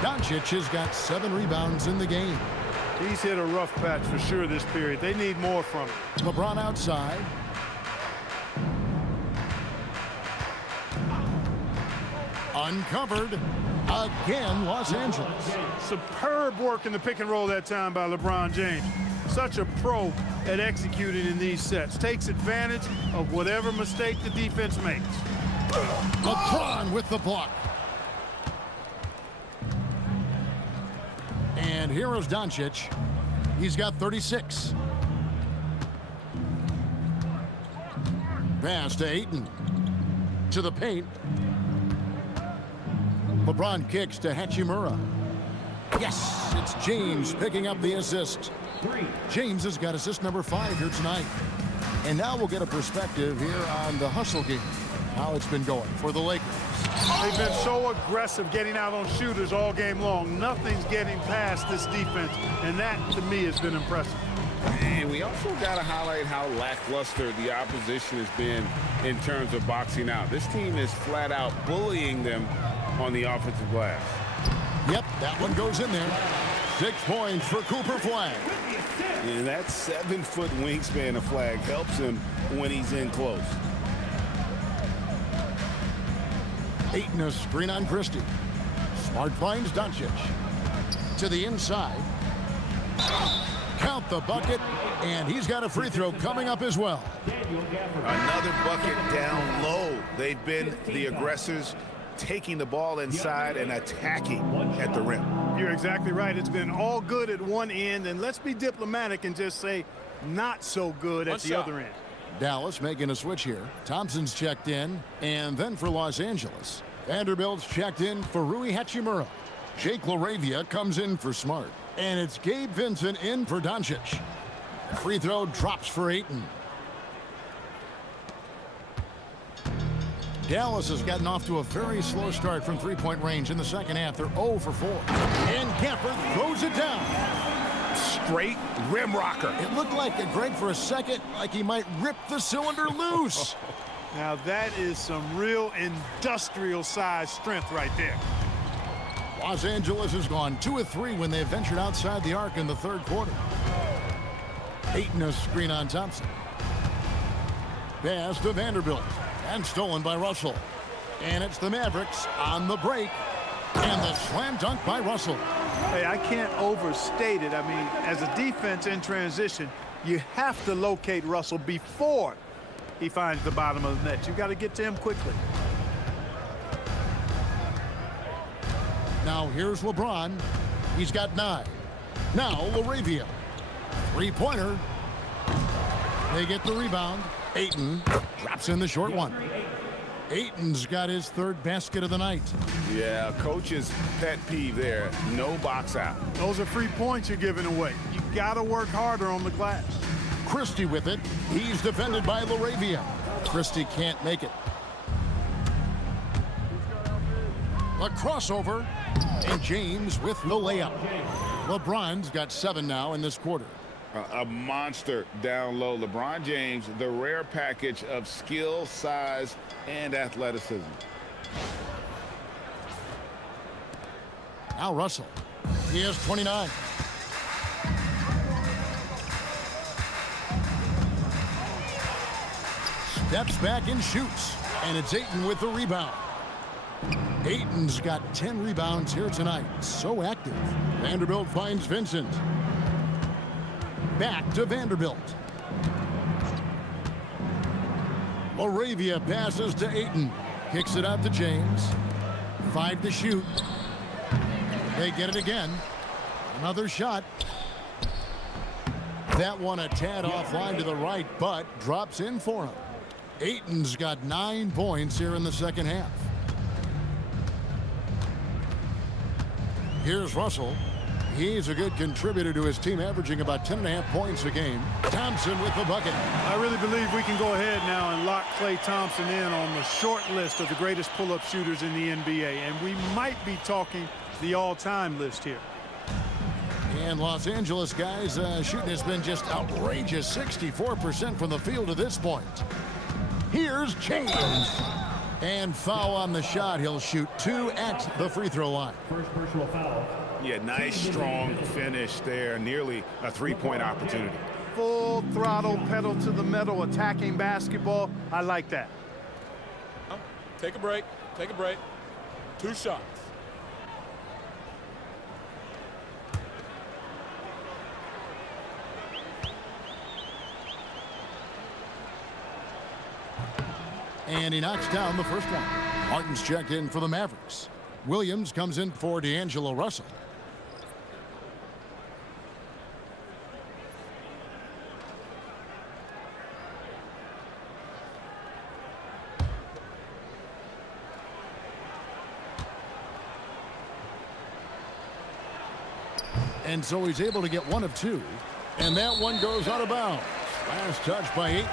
Dončić has got 7 rebounds in the game. He's hit a rough patch for sure this period. They need more from him. LeBron outside. Uncovered. Again, Los Angeles. Superb work in the pick and roll that time by LeBron James. Such a pro at executing in these sets. Takes advantage of whatever mistake the defense makes. LeBron with the block. And here is Dončić. He's got 36. Pass to Ayton. To the paint. LeBron kicks to Hachimura. Yes, it's James picking up the assist. James has got assist number 5 here tonight. And now we'll get a perspective here on the hustle game. How it's been going for the Lakers. They've been so aggressive getting out on shooters all game long. Nothing's getting past this defense, and that, to me, has been impressive. And we also got to highlight how lackluster the opposition has been in terms of boxing out. This team is flat out bullying them on the offensive glass. Yep, that one goes in there. 6 points for Cooper Flagg. And that 7-foot wingspan of Flagg helps him when he's in close. Ayton a screen on Christie. Smart finds Dončić. To the inside. Count the bucket, and he's got a free throw coming up as well. Another bucket down low. They've been the aggressors, taking the ball inside and attacking at the rim. You're exactly right. It's been all good at one end, and let's be diplomatic and just say not so good at the other end. Dallas making a switch here. Thompson's checked in, and then for Los Angeles, Vanderbilt's checked in for Rui Hachimura. Jake LaRavia comes in for Smart, and it's Gabe Vincent in for Dončić. Free throw drops for Ayton. Dallas has gotten off to a very slow start from three-point range in the second half. They're 0 for 4. And Gafford throws it down. Straight rim rocker. It looked like, Greg, for a second, like he might rip the cylinder loose. Now that is some real industrial size strength right there. Los Angeles has gone 2 of 3 when they ventured outside the arc in the third quarter. Ayton a screen on Thompson. Pass to Vanderbilt. And stolen by Russell. And it's the Mavericks on the break. And the slam dunk by Russell. Hey, I can't overstate it. I mean, as a defense in transition, you have to locate Russell before he finds the bottom of the net. You've got to get to him quickly. Now here's LeBron. He's got 9. Now LaRavia. Three-pointer. They get the rebound. Ayton drops in the short one. Ayton's got his 3rd basket of the night. Yeah, coach's pet peeve there. No box out. Those are free points you're giving away. You got to work harder on the glass. Christie with it. He's defended by LaRavia. Christie can't make it. A crossover. And James with the layup. LeBron's got 7 now in this quarter. A monster down low. LeBron James, the rare package of skill, size, and athleticism. Now Russell. He has 29. Steps back and shoots. And it's Ayton with the rebound. Ayton's got 10 rebounds here tonight. So active. Vanderbilt finds Vincent. Back to Vanderbilt. Laravia passes to Ayton. Kicks it out to James. 5 to shoot. They get it again. Another shot. That one a tad offline to the right, but drops in for him. Ayton's got 9 points here in the second half. Here's Russell. He's a good contributor to his team, averaging about 10.5 points a game. Thompson with the bucket. I really believe we can go ahead now and lock Klay Thompson in on the short list of the greatest pull-up shooters in the NBA. And we might be talking the all-time list here. And Los Angeles guys, shooting has been just outrageous. 64% from the field to this point. Here's James. And foul on the shot. He'll shoot 2 at the free throw line. First personal foul. Yeah, nice, strong finish there. Nearly a three-point opportunity. Full throttle, pedal to the metal, attacking basketball. I like that. Take a break. Take a break. 2 shots. And he knocks down the first one. Martin's checked in for the Mavericks. Williams comes in for D'Angelo Russell. And so he's able to get 1 of 2. And that one goes out of bounds. Last touch by Ayton.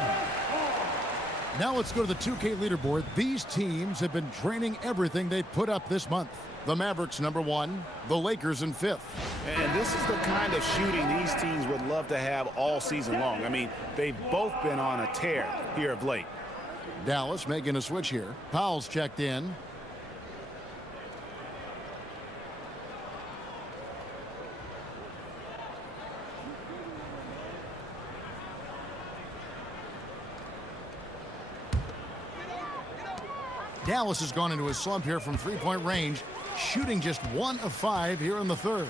Now let's go to the 2K leaderboard. These teams have been draining everything they put up this month. The Mavericks #1, the Lakers in 5th. And this is the kind of shooting these teams would love to have all season long. I mean, they've both been on a tear here of late. Dallas making a switch here. Powell's checked in. Dallas has gone into a slump here from three-point range, shooting just 1 of 5 here in the third.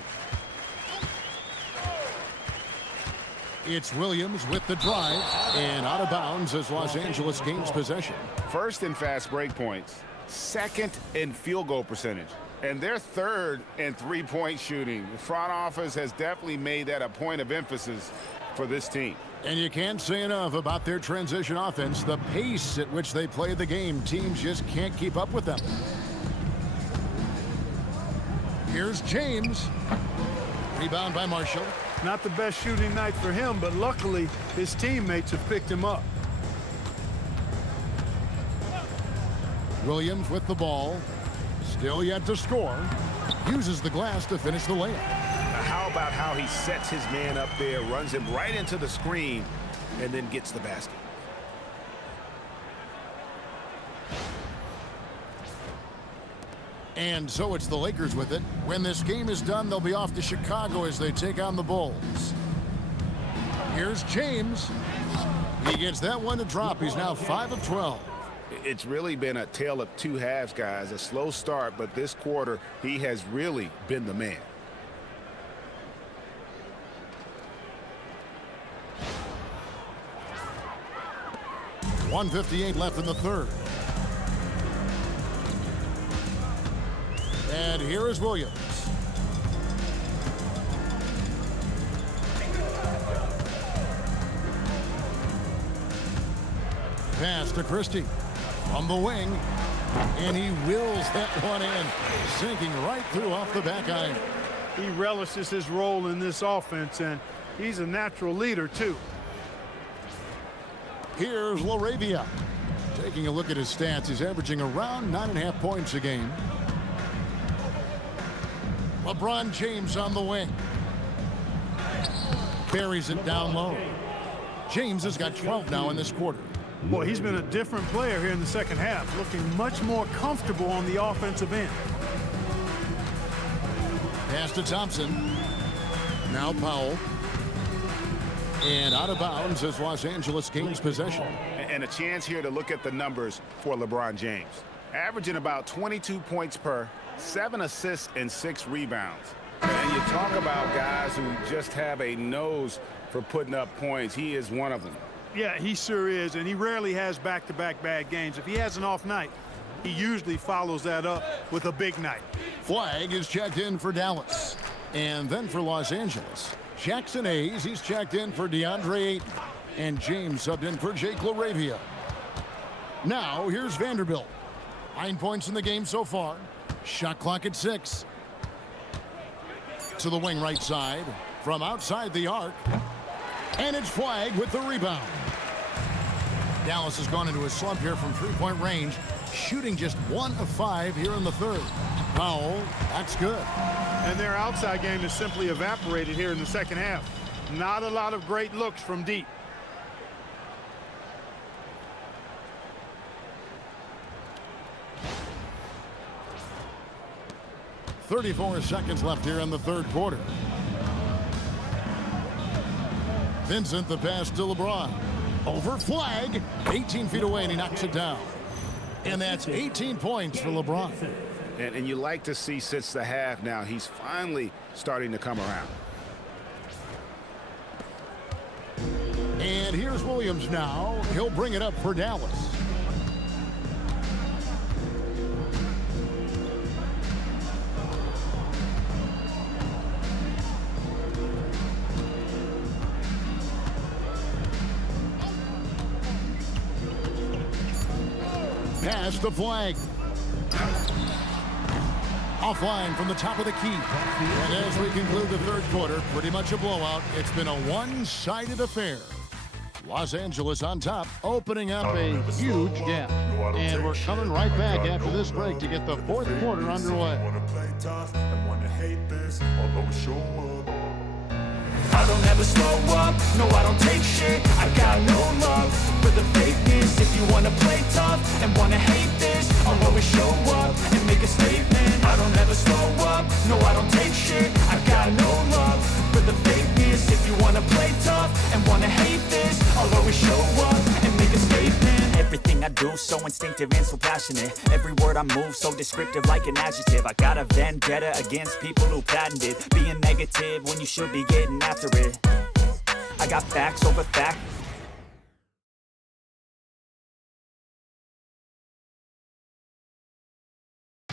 It's Williams with the drive, and out of bounds as Los Angeles gains possession. First in fast break points, second in field goal percentage, and they're third in three-point shooting. The front office has definitely made that a point of emphasis for this team. And you can't say enough about their transition offense. The pace at which they play the game, teams just can't keep up with them. Here's James. Rebound by Marshall. Not the best shooting night for him, but luckily his teammates have picked him up. Williams with the ball. Still yet to score. Uses the glass to finish the layup. How about how he sets his man up there, runs him right into the screen, and then gets the basket. And so it's the Lakers with it. When this game is done, they'll be off to Chicago as they take on the Bulls. Here's James. He gets that one to drop. He's now 5 of 12. It's really been a tale of 2 halves, guys. A slow start, but this quarter, he has really been the man. .158 left in the third. And here is Williams. Pass to Christie from the wing, and he wills that one in, sinking right through off the back iron. He relishes his role in this offense, and he's a natural leader too. Here's Laravia. Taking a look at his stats, he's averaging around 9.5 points a game. LeBron James on the wing. buries it down low. James has got 12 now in this quarter. Boy, he's been a different player here in the second half, looking much more comfortable on the offensive end. Pass to Thompson. Now Powell. And out of bounds as Los Angeles gains possession. And a chance here to look at the numbers for LeBron James. Averaging about 22 points per, 7 assists, and 6 rebounds. And you talk about guys who just have a nose for putting up points. He is one of them. Yeah, he sure is, and he rarely has back-to-back bad games. If he has an off night, he usually follows that up with a big night. Flagg is checked in for Dallas. And then for Los Angeles, Jackson Hayes, he's checked in for Deandre Ayton. And James subbed in for Jake LaRavia. Now, here's Vanderbilt. 9 points in the game so far. Shot clock at 6. To the wing right side. From outside the arc. And it's Flagg with the rebound. Dallas has gone into a slump here from three-point range. Shooting just 1 of 5 here in the third. Powell, that's good. And their outside game is simply evaporated here in the second half. Not a lot of great looks from deep. .34 seconds left here in the third quarter. Vincent, the pass to LeBron. Over Flagg. 18 feet away, and he knocks it down. And that's 18 points for LeBron. And you like to see since the half now, he's finally starting to come around. And here's Williams now. He'll bring it up for Dallas. Pass to Flagg. Offline from the top of the key. And as we conclude the third quarter, pretty much a blowout. It's been a one-sided affair. Los Angeles on top, opening up a huge gap. And we're coming right back after this break to get the fourth quarter underway. I don't ever slow up, no I don't take shit. I got no love for the fakeness. If you wanna play tough and wanna hate this, I'll always show up and make a statement. I don't ever slow up, no I don't take shit. I got no love for the fakeness. If you wanna play tough and wanna hate this, I'll always show up and make a statement. Everything I do so instinctive and so passionate. Every word I move so descriptive like an adjective. I got a vendetta against people who patented being negative when you should be getting after it. I got facts over fact.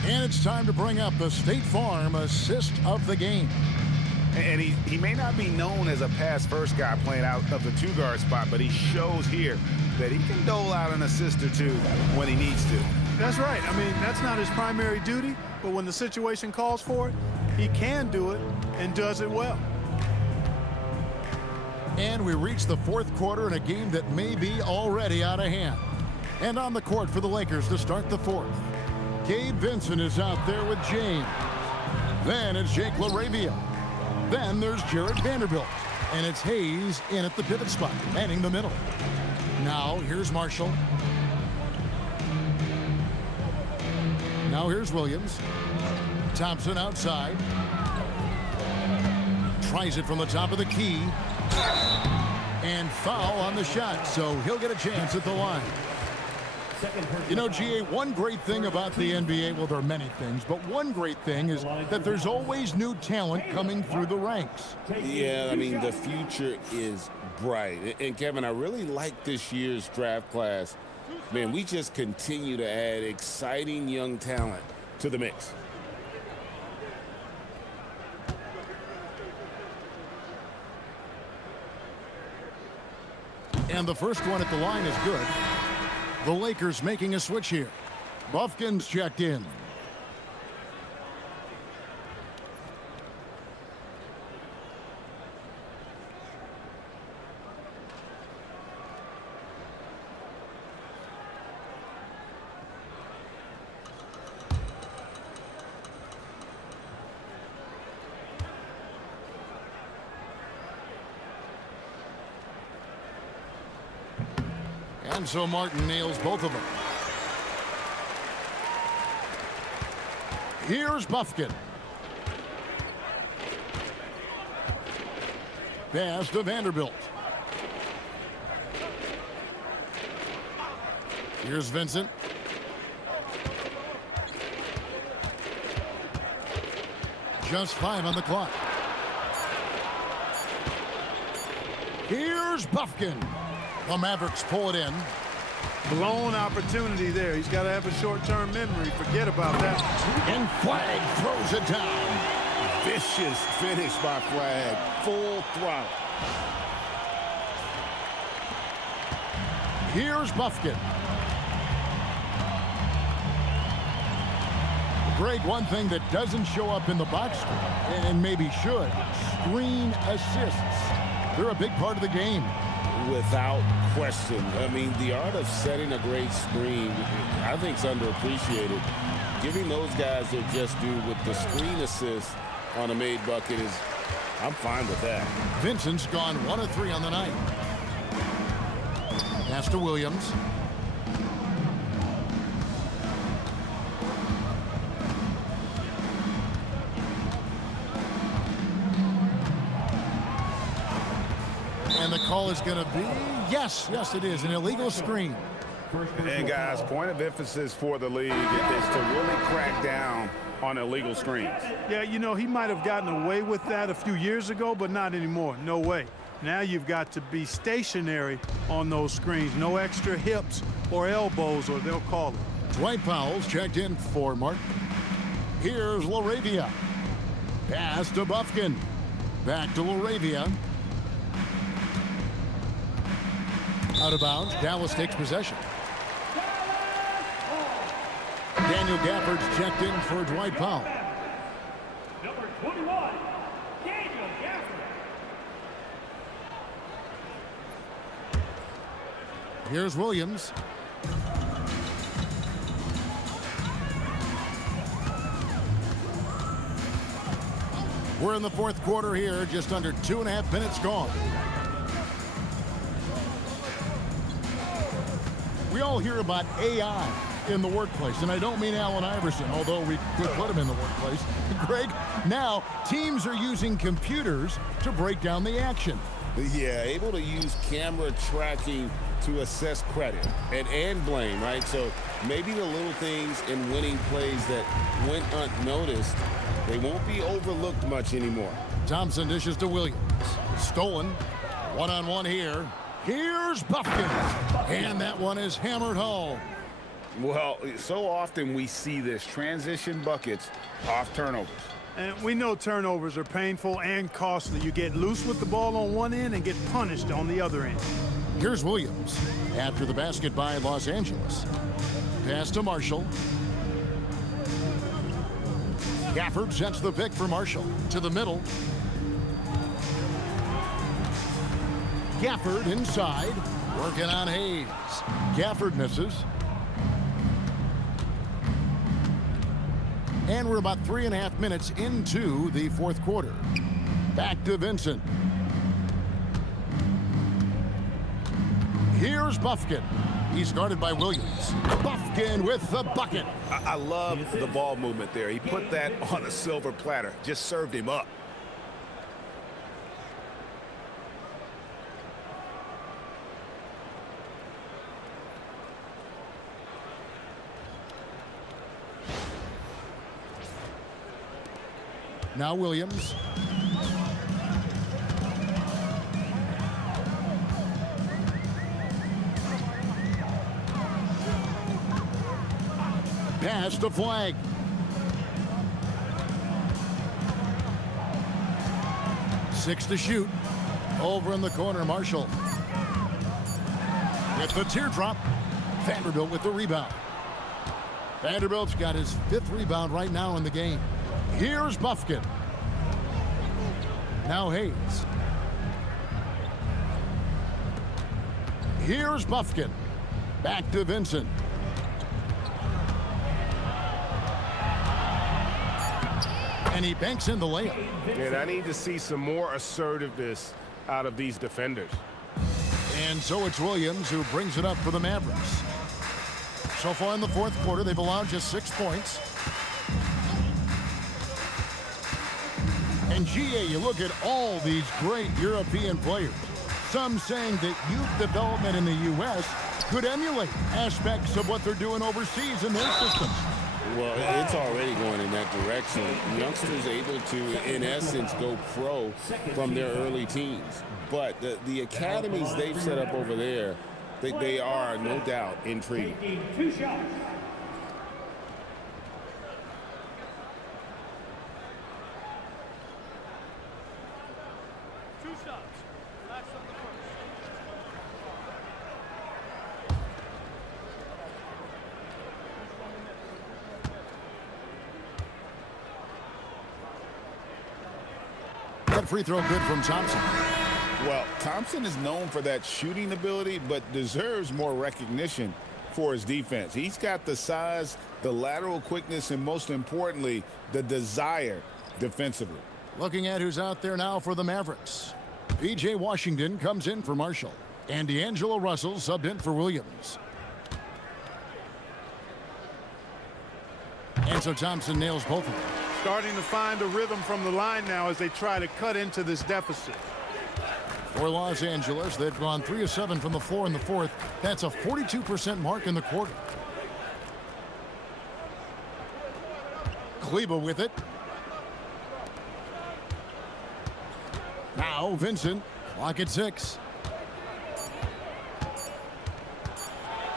And it's time to bring up the State Farm assist of the game. And he may not be known as a pass-first guy playing out of the two-guard spot, but he shows here that he can dole out an assist or two when he needs to. That's right. I mean, that's not his primary duty, but when the situation calls for it, he can do it and does it well. And we reach the fourth quarter in a game that may be already out of hand. And on the court for the Lakers to start the fourth. Gabe Vincent is out there with James. Then it's Jake LaRavia. Then there's Jared Vanderbilt. And it's Hayes in at the pivot spot, manning the middle. Now here's Marshall. Now here's Williams. Thompson outside. Tries it from the top of the key. And foul on the shot, so he'll get a chance at the line. You know, GA, one great thing about the NBA, well, there are many things, but one great thing is that there's always new talent coming through the ranks. Yeah, I mean, the future is bright. And, Kevin, I really like this year's draft class. Man, we just continue to add exciting young talent to the mix. And the first one at the line is good. The Lakers making a switch here. Buffkin's checked in. And so Martin nails both of them. Here's Buffkin. Pass to Vanderbilt. Here's Vincent. Just 5 on the clock. Here's Buffkin. The Mavericks pull it in. Blown opportunity there. He's got to have a short-term memory. Forget about that. And Flagg throws it down. Vicious finish by Flagg. Full throttle. Here's Buffkin. Greg, one thing that doesn't show up in the box score, and maybe should, screen assists. They're a big part of the game. Without question. I mean, the art of setting a great screen, I think, is underappreciated. Giving those guys their just due with the screen assist on a made bucket is, I'm fine with that. Vincent's gone 1 of 3 on the night. Pass to Williams. And the call is going to be, yes, it is, an illegal screen. And guys, point of emphasis for the league is to really crack down on illegal screens. Yeah, you know, he might have gotten away with that a few years ago, but not anymore. No way. Now you've got to be stationary on those screens. No extra hips or elbows, or they'll call it. Dwight Powell's checked in for Martin. Here's LaRavia. Pass to Buffkin. Back to LaRavia. Out of bounds. Dallas takes possession. Daniel Gafford's checked in for Dwight Powell. Number 21, Daniel Gafford. Here's Williams. We're in the fourth quarter here, just under 2.5 minutes gone. We all hear about AI in the workplace, and I don't mean Allen Iverson, although we could put him in the workplace. Greg, now teams are using computers to break down the action. Yeah, able to use camera tracking to assess credit and blame, right? So maybe the little things in winning plays that went unnoticed, they won't be overlooked much anymore. Thompson dishes to Williams. Stolen. One-on-one here. Here's Buffkin. And that one is hammered home. Well, so often we see this, transition buckets off turnovers. And we know turnovers are painful and costly. You get loose with the ball on one end and get punished on the other end. Here's Williams after the basket by Los Angeles. Pass to Marshall. Gafford sets the pick for Marshall to the middle. Gafford inside, working on Hayes. Gafford misses. And we're about 3.5 minutes into the fourth quarter. Back to Vincent. Here's Buffkin. He's guarded by Williams. Buffkin with the bucket. I love the ball movement there. He put that on a silver platter. Just served him up. Now Williams. Pass to Flagg. Six to shoot. Over in the corner, Marshall. With the teardrop. Vanderbilt with the rebound. Vanderbilt's got his 5th rebound right now in the game. Here's Buffkin. Now Hayes. Here's Buffkin. Back to Vincent. And he banks in the layup. And I need to see some more assertiveness out of these defenders. And so it's Williams who brings it up for the Mavericks. So far in the fourth quarter, they've allowed just 6 points. And GA, you look at all these great European players. Some saying that youth development in the U.S. could emulate aspects of what they're doing overseas in their systems. Well, it's already going in that direction. Youngsters able to, in essence, go pro from their early teens. But the academies they've set up over there, they are, no doubt, intriguing. 2 shots. That free throw good from Thompson. Well, Thompson is known for that shooting ability, but deserves more recognition for his defense. He's got the size, the lateral quickness, and most importantly, the desire defensively. Looking at who's out there now for the Mavericks. P.J. Washington comes in for Marshall. And D'Angelo Russell subbed in for Williams. And so Thompson nails both of them. Starting to find a rhythm from the line now as they try to cut into this deficit. For Los Angeles, they've gone 3 of 7 from the floor in the fourth. That's a 42% mark in the quarter. Kleber with it. Now Vincent, clock at 6.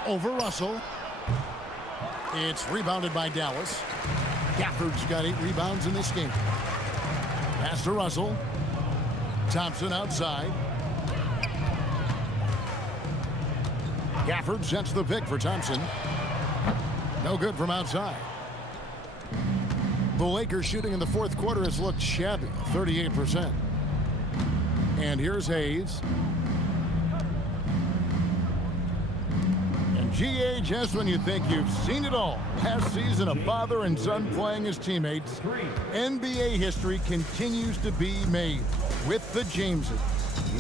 Over Russell. It's rebounded by Dallas. Gafford's got 8 rebounds in this game. Pass to Russell. Thompson outside. Gafford sets the pick for Thompson. No good from outside. The Lakers shooting in the fourth quarter has looked shabby, 38%. And here's Hayes. And GA, just when you think you've seen it all. Last season, a father and son playing as teammates. NBA history continues to be made with the Jameses.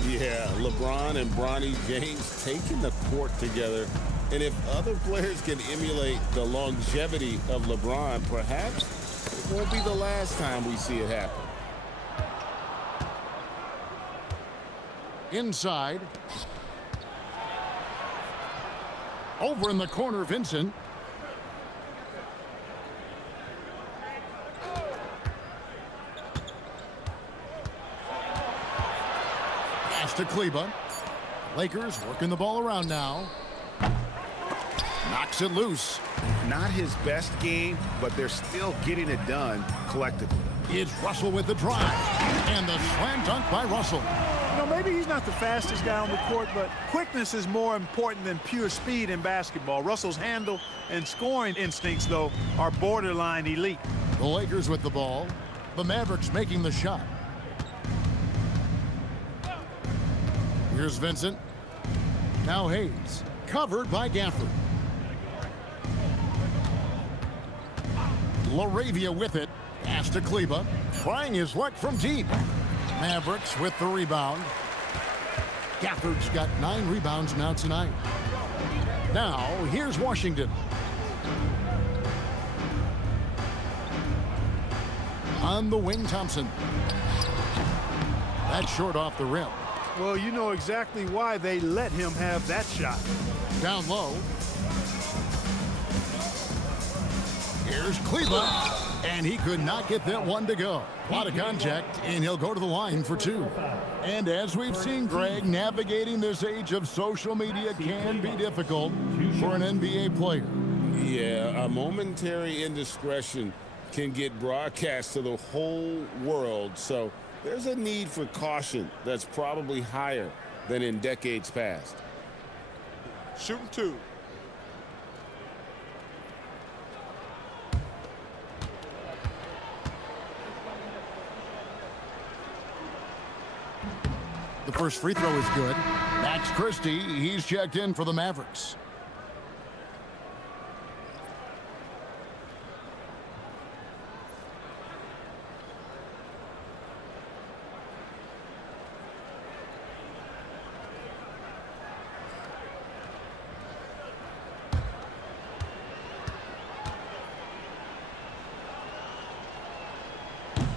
Yeah, LeBron and Bronny James taking the court together. And if other players can emulate the longevity of LeBron, perhaps it won't be the last time we see it happen. Inside. Over in the corner, Vincent. Pass to Kleber. Lakers working the ball around now. Knocks it loose. Not his best game, but they're still getting it done collectively. It's Russell with the drive. And the slam dunk by Russell. You know, maybe he's not the fastest guy on the court, but quickness is more important than pure speed in basketball. Russell's handle and scoring instincts, though, are borderline elite. The Lakers with the ball. The Mavericks making the shot. Here's Vincent. Now Hayes. Covered by Gafford. LaRavia with it. Pass to Kleber. Trying his luck from deep. Mavericks with the rebound. Gafford's got 9 rebounds now tonight. Now, here's Washington. On the wing, Thompson. That's short off the rim. Well, you know exactly why they let him have that shot. Down low. Here's Kleber. And he could not get that one to go. A lot of contact, and he'll go to the line for 2. And as we've seen, Greg, navigating this age of social media can be difficult for an NBA player. Yeah, a momentary indiscretion can get broadcast to the whole world. So there's a need for caution that's probably higher than in decades past. Shooting 2. The first free throw is good. Max Christie, he's checked in for the Mavericks.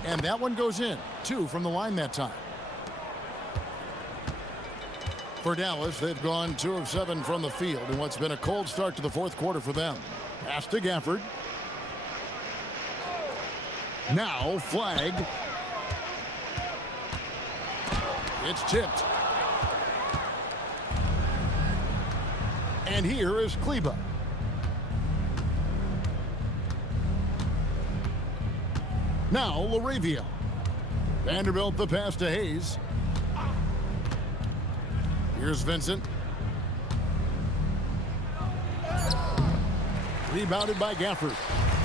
And that one goes in. 2 from the line that time. For Dallas, they've gone 2 of 7 from the field in what's been a cold start to the fourth quarter for them. Pass to Gafford. Now Flagg. It's tipped. And here is Kleber. Now LaRavia. Vanderbilt the pass to Hayes. Here's Vincent. Rebounded by Gafford.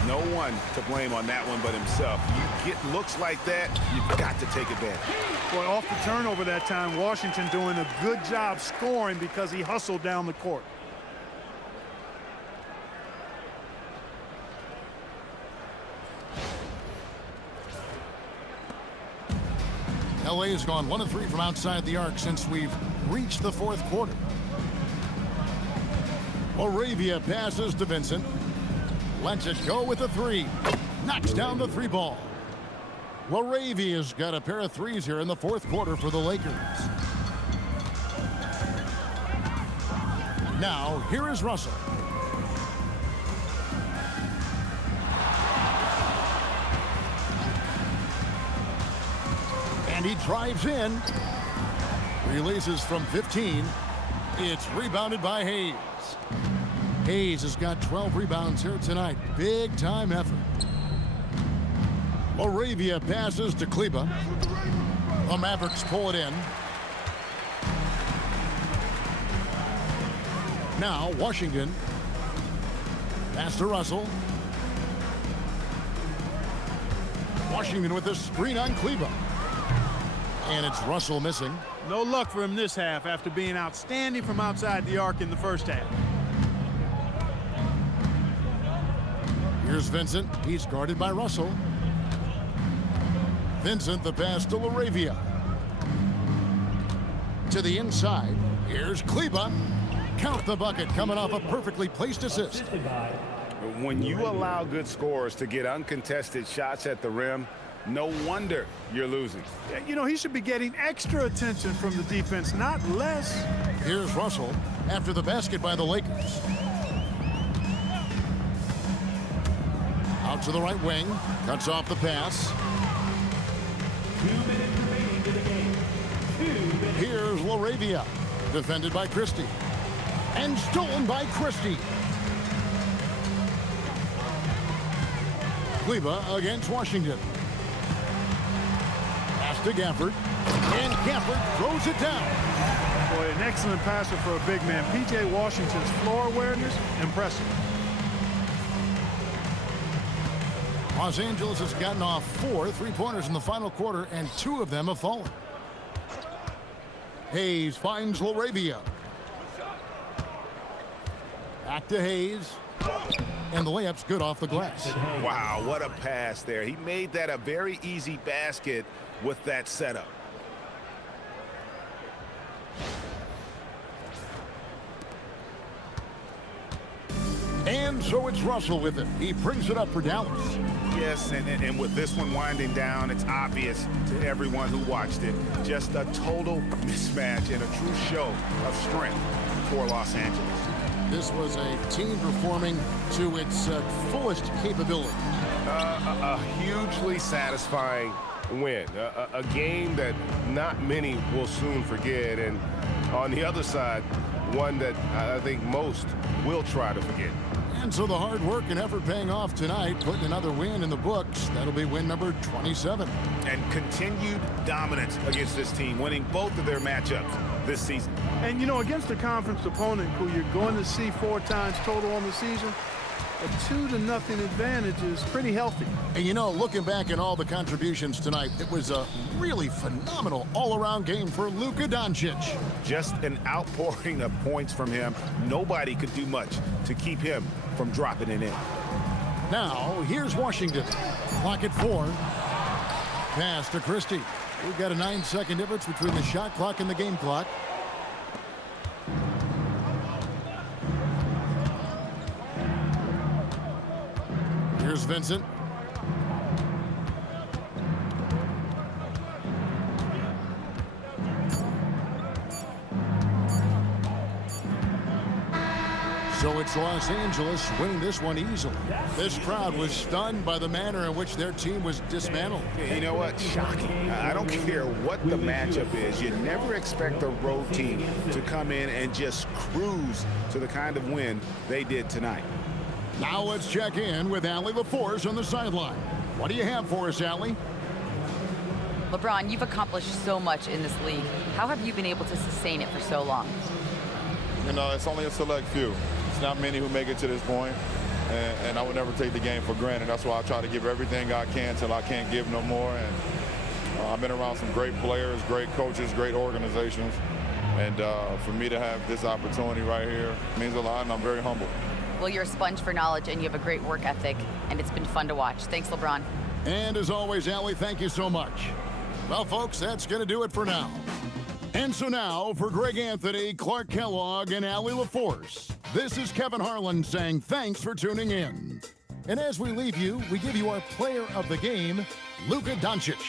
No one to blame on that one but himself. You get looks like that, you've got to take advantage. Boy, off the turnover that time, Washington doing a good job scoring because he hustled down the court. LA has gone 1 of 3 from outside the arc since we've reached the fourth quarter. LaRavia passes to Vincent. Lets it go with a 3. Knocks down the 3 ball. LaRavia's got a pair of 3s here in the fourth quarter for the Lakers. Now, here is Russell. And he drives in. Releases from 15. It's rebounded by Hayes. Hayes has got 12 rebounds here tonight. Big time effort. LaRavia passes to Kleber. The Mavericks pull it in. Now Washington. Pass to Russell. Washington with a screen on Kleber. And it's Russell missing. No luck for him this half after being outstanding from outside the arc in the first half. Here's Vincent. He's guarded by Russell. Vincent the pass to LaRavia. To the inside. Here's Kleber. Count the bucket coming off a perfectly placed assist. When you allow good scorers to get uncontested shots at the rim, no wonder you're losing. You know, he should be getting extra attention from the defense, not less. Here's Russell after the basket by the Lakers. Out to the right wing. Cuts off the pass. 2 minutes remaining to the game. 2 minutes. Here's LaRavia. Defended by Christie. And stolen by Christie. Kleber against Washington. Pass to Gafford. And Gafford throws it down. Boy, an excellent passer for a big man. P.J. Washington's floor awareness, impressive. Los Angeles has gotten off 4 3-pointers in the final quarter, and 2 of them have fallen. Hayes finds LaRavia. Back to Hayes. And the layup's good off the glass. Wow, what a pass there. He made that a very easy basket with that setup. And so it's Russell with it. He brings it up for Dallas. Yes, and with this one winding down, it's obvious to everyone who watched it. Just a total mismatch and a true show of strength for Los Angeles. This was a team performing to its fullest capability. A hugely satisfying win. A game that not many will soon forget. And on the other side, one that I think most will try to forget. And so the hard work and effort paying off tonight, putting another win in the books. That'll be win number 27. And continued dominance against this team, winning both of their matchups this season. And, you know, against a conference opponent who you're going to see 4 times total on the season, a 2-0 advantage is pretty healthy. And, you know, looking back at all the contributions tonight, it was a really phenomenal all-around game for Luka Dončić. Just an outpouring of points from him. Nobody could do much to keep him from dropping it in. Now, here's Washington. Clock at 4. Pass to Christie. We've got a 9-second difference between the shot clock and the game clock. Here's Vincent. It's Los Angeles winning this one easily. This crowd was stunned by the manner in which their team was dismantled. You know what? Shocking. I don't care what the matchup is. You never expect a road team to come in and just cruise to the kind of win they did tonight. Now let's check in with Allie LaForce on the sideline. What do you have for us, Allie? LeBron, you've accomplished so much in this league. How have you been able to sustain it for so long? You know, it's only a select few. It's not many who make it to this point, and I would never take the game for granted. That's why I try to give everything I can till I can't give no more. And I've been around some great players, great coaches, great organizations, and for me to have this opportunity right here means a lot, and I'm very humble. Well, you're a sponge for knowledge, and you have a great work ethic, and it's been fun to watch. Thanks, LeBron. And as always, Allie, thank you so much. Well, folks, that's going to do it for now. And so now, for Greg Anthony, Clark Kellogg, and Allie LaForce, this is Kevin Harlan saying thanks for tuning in. And as we leave you, we give you our player of the game, Luka Dončić.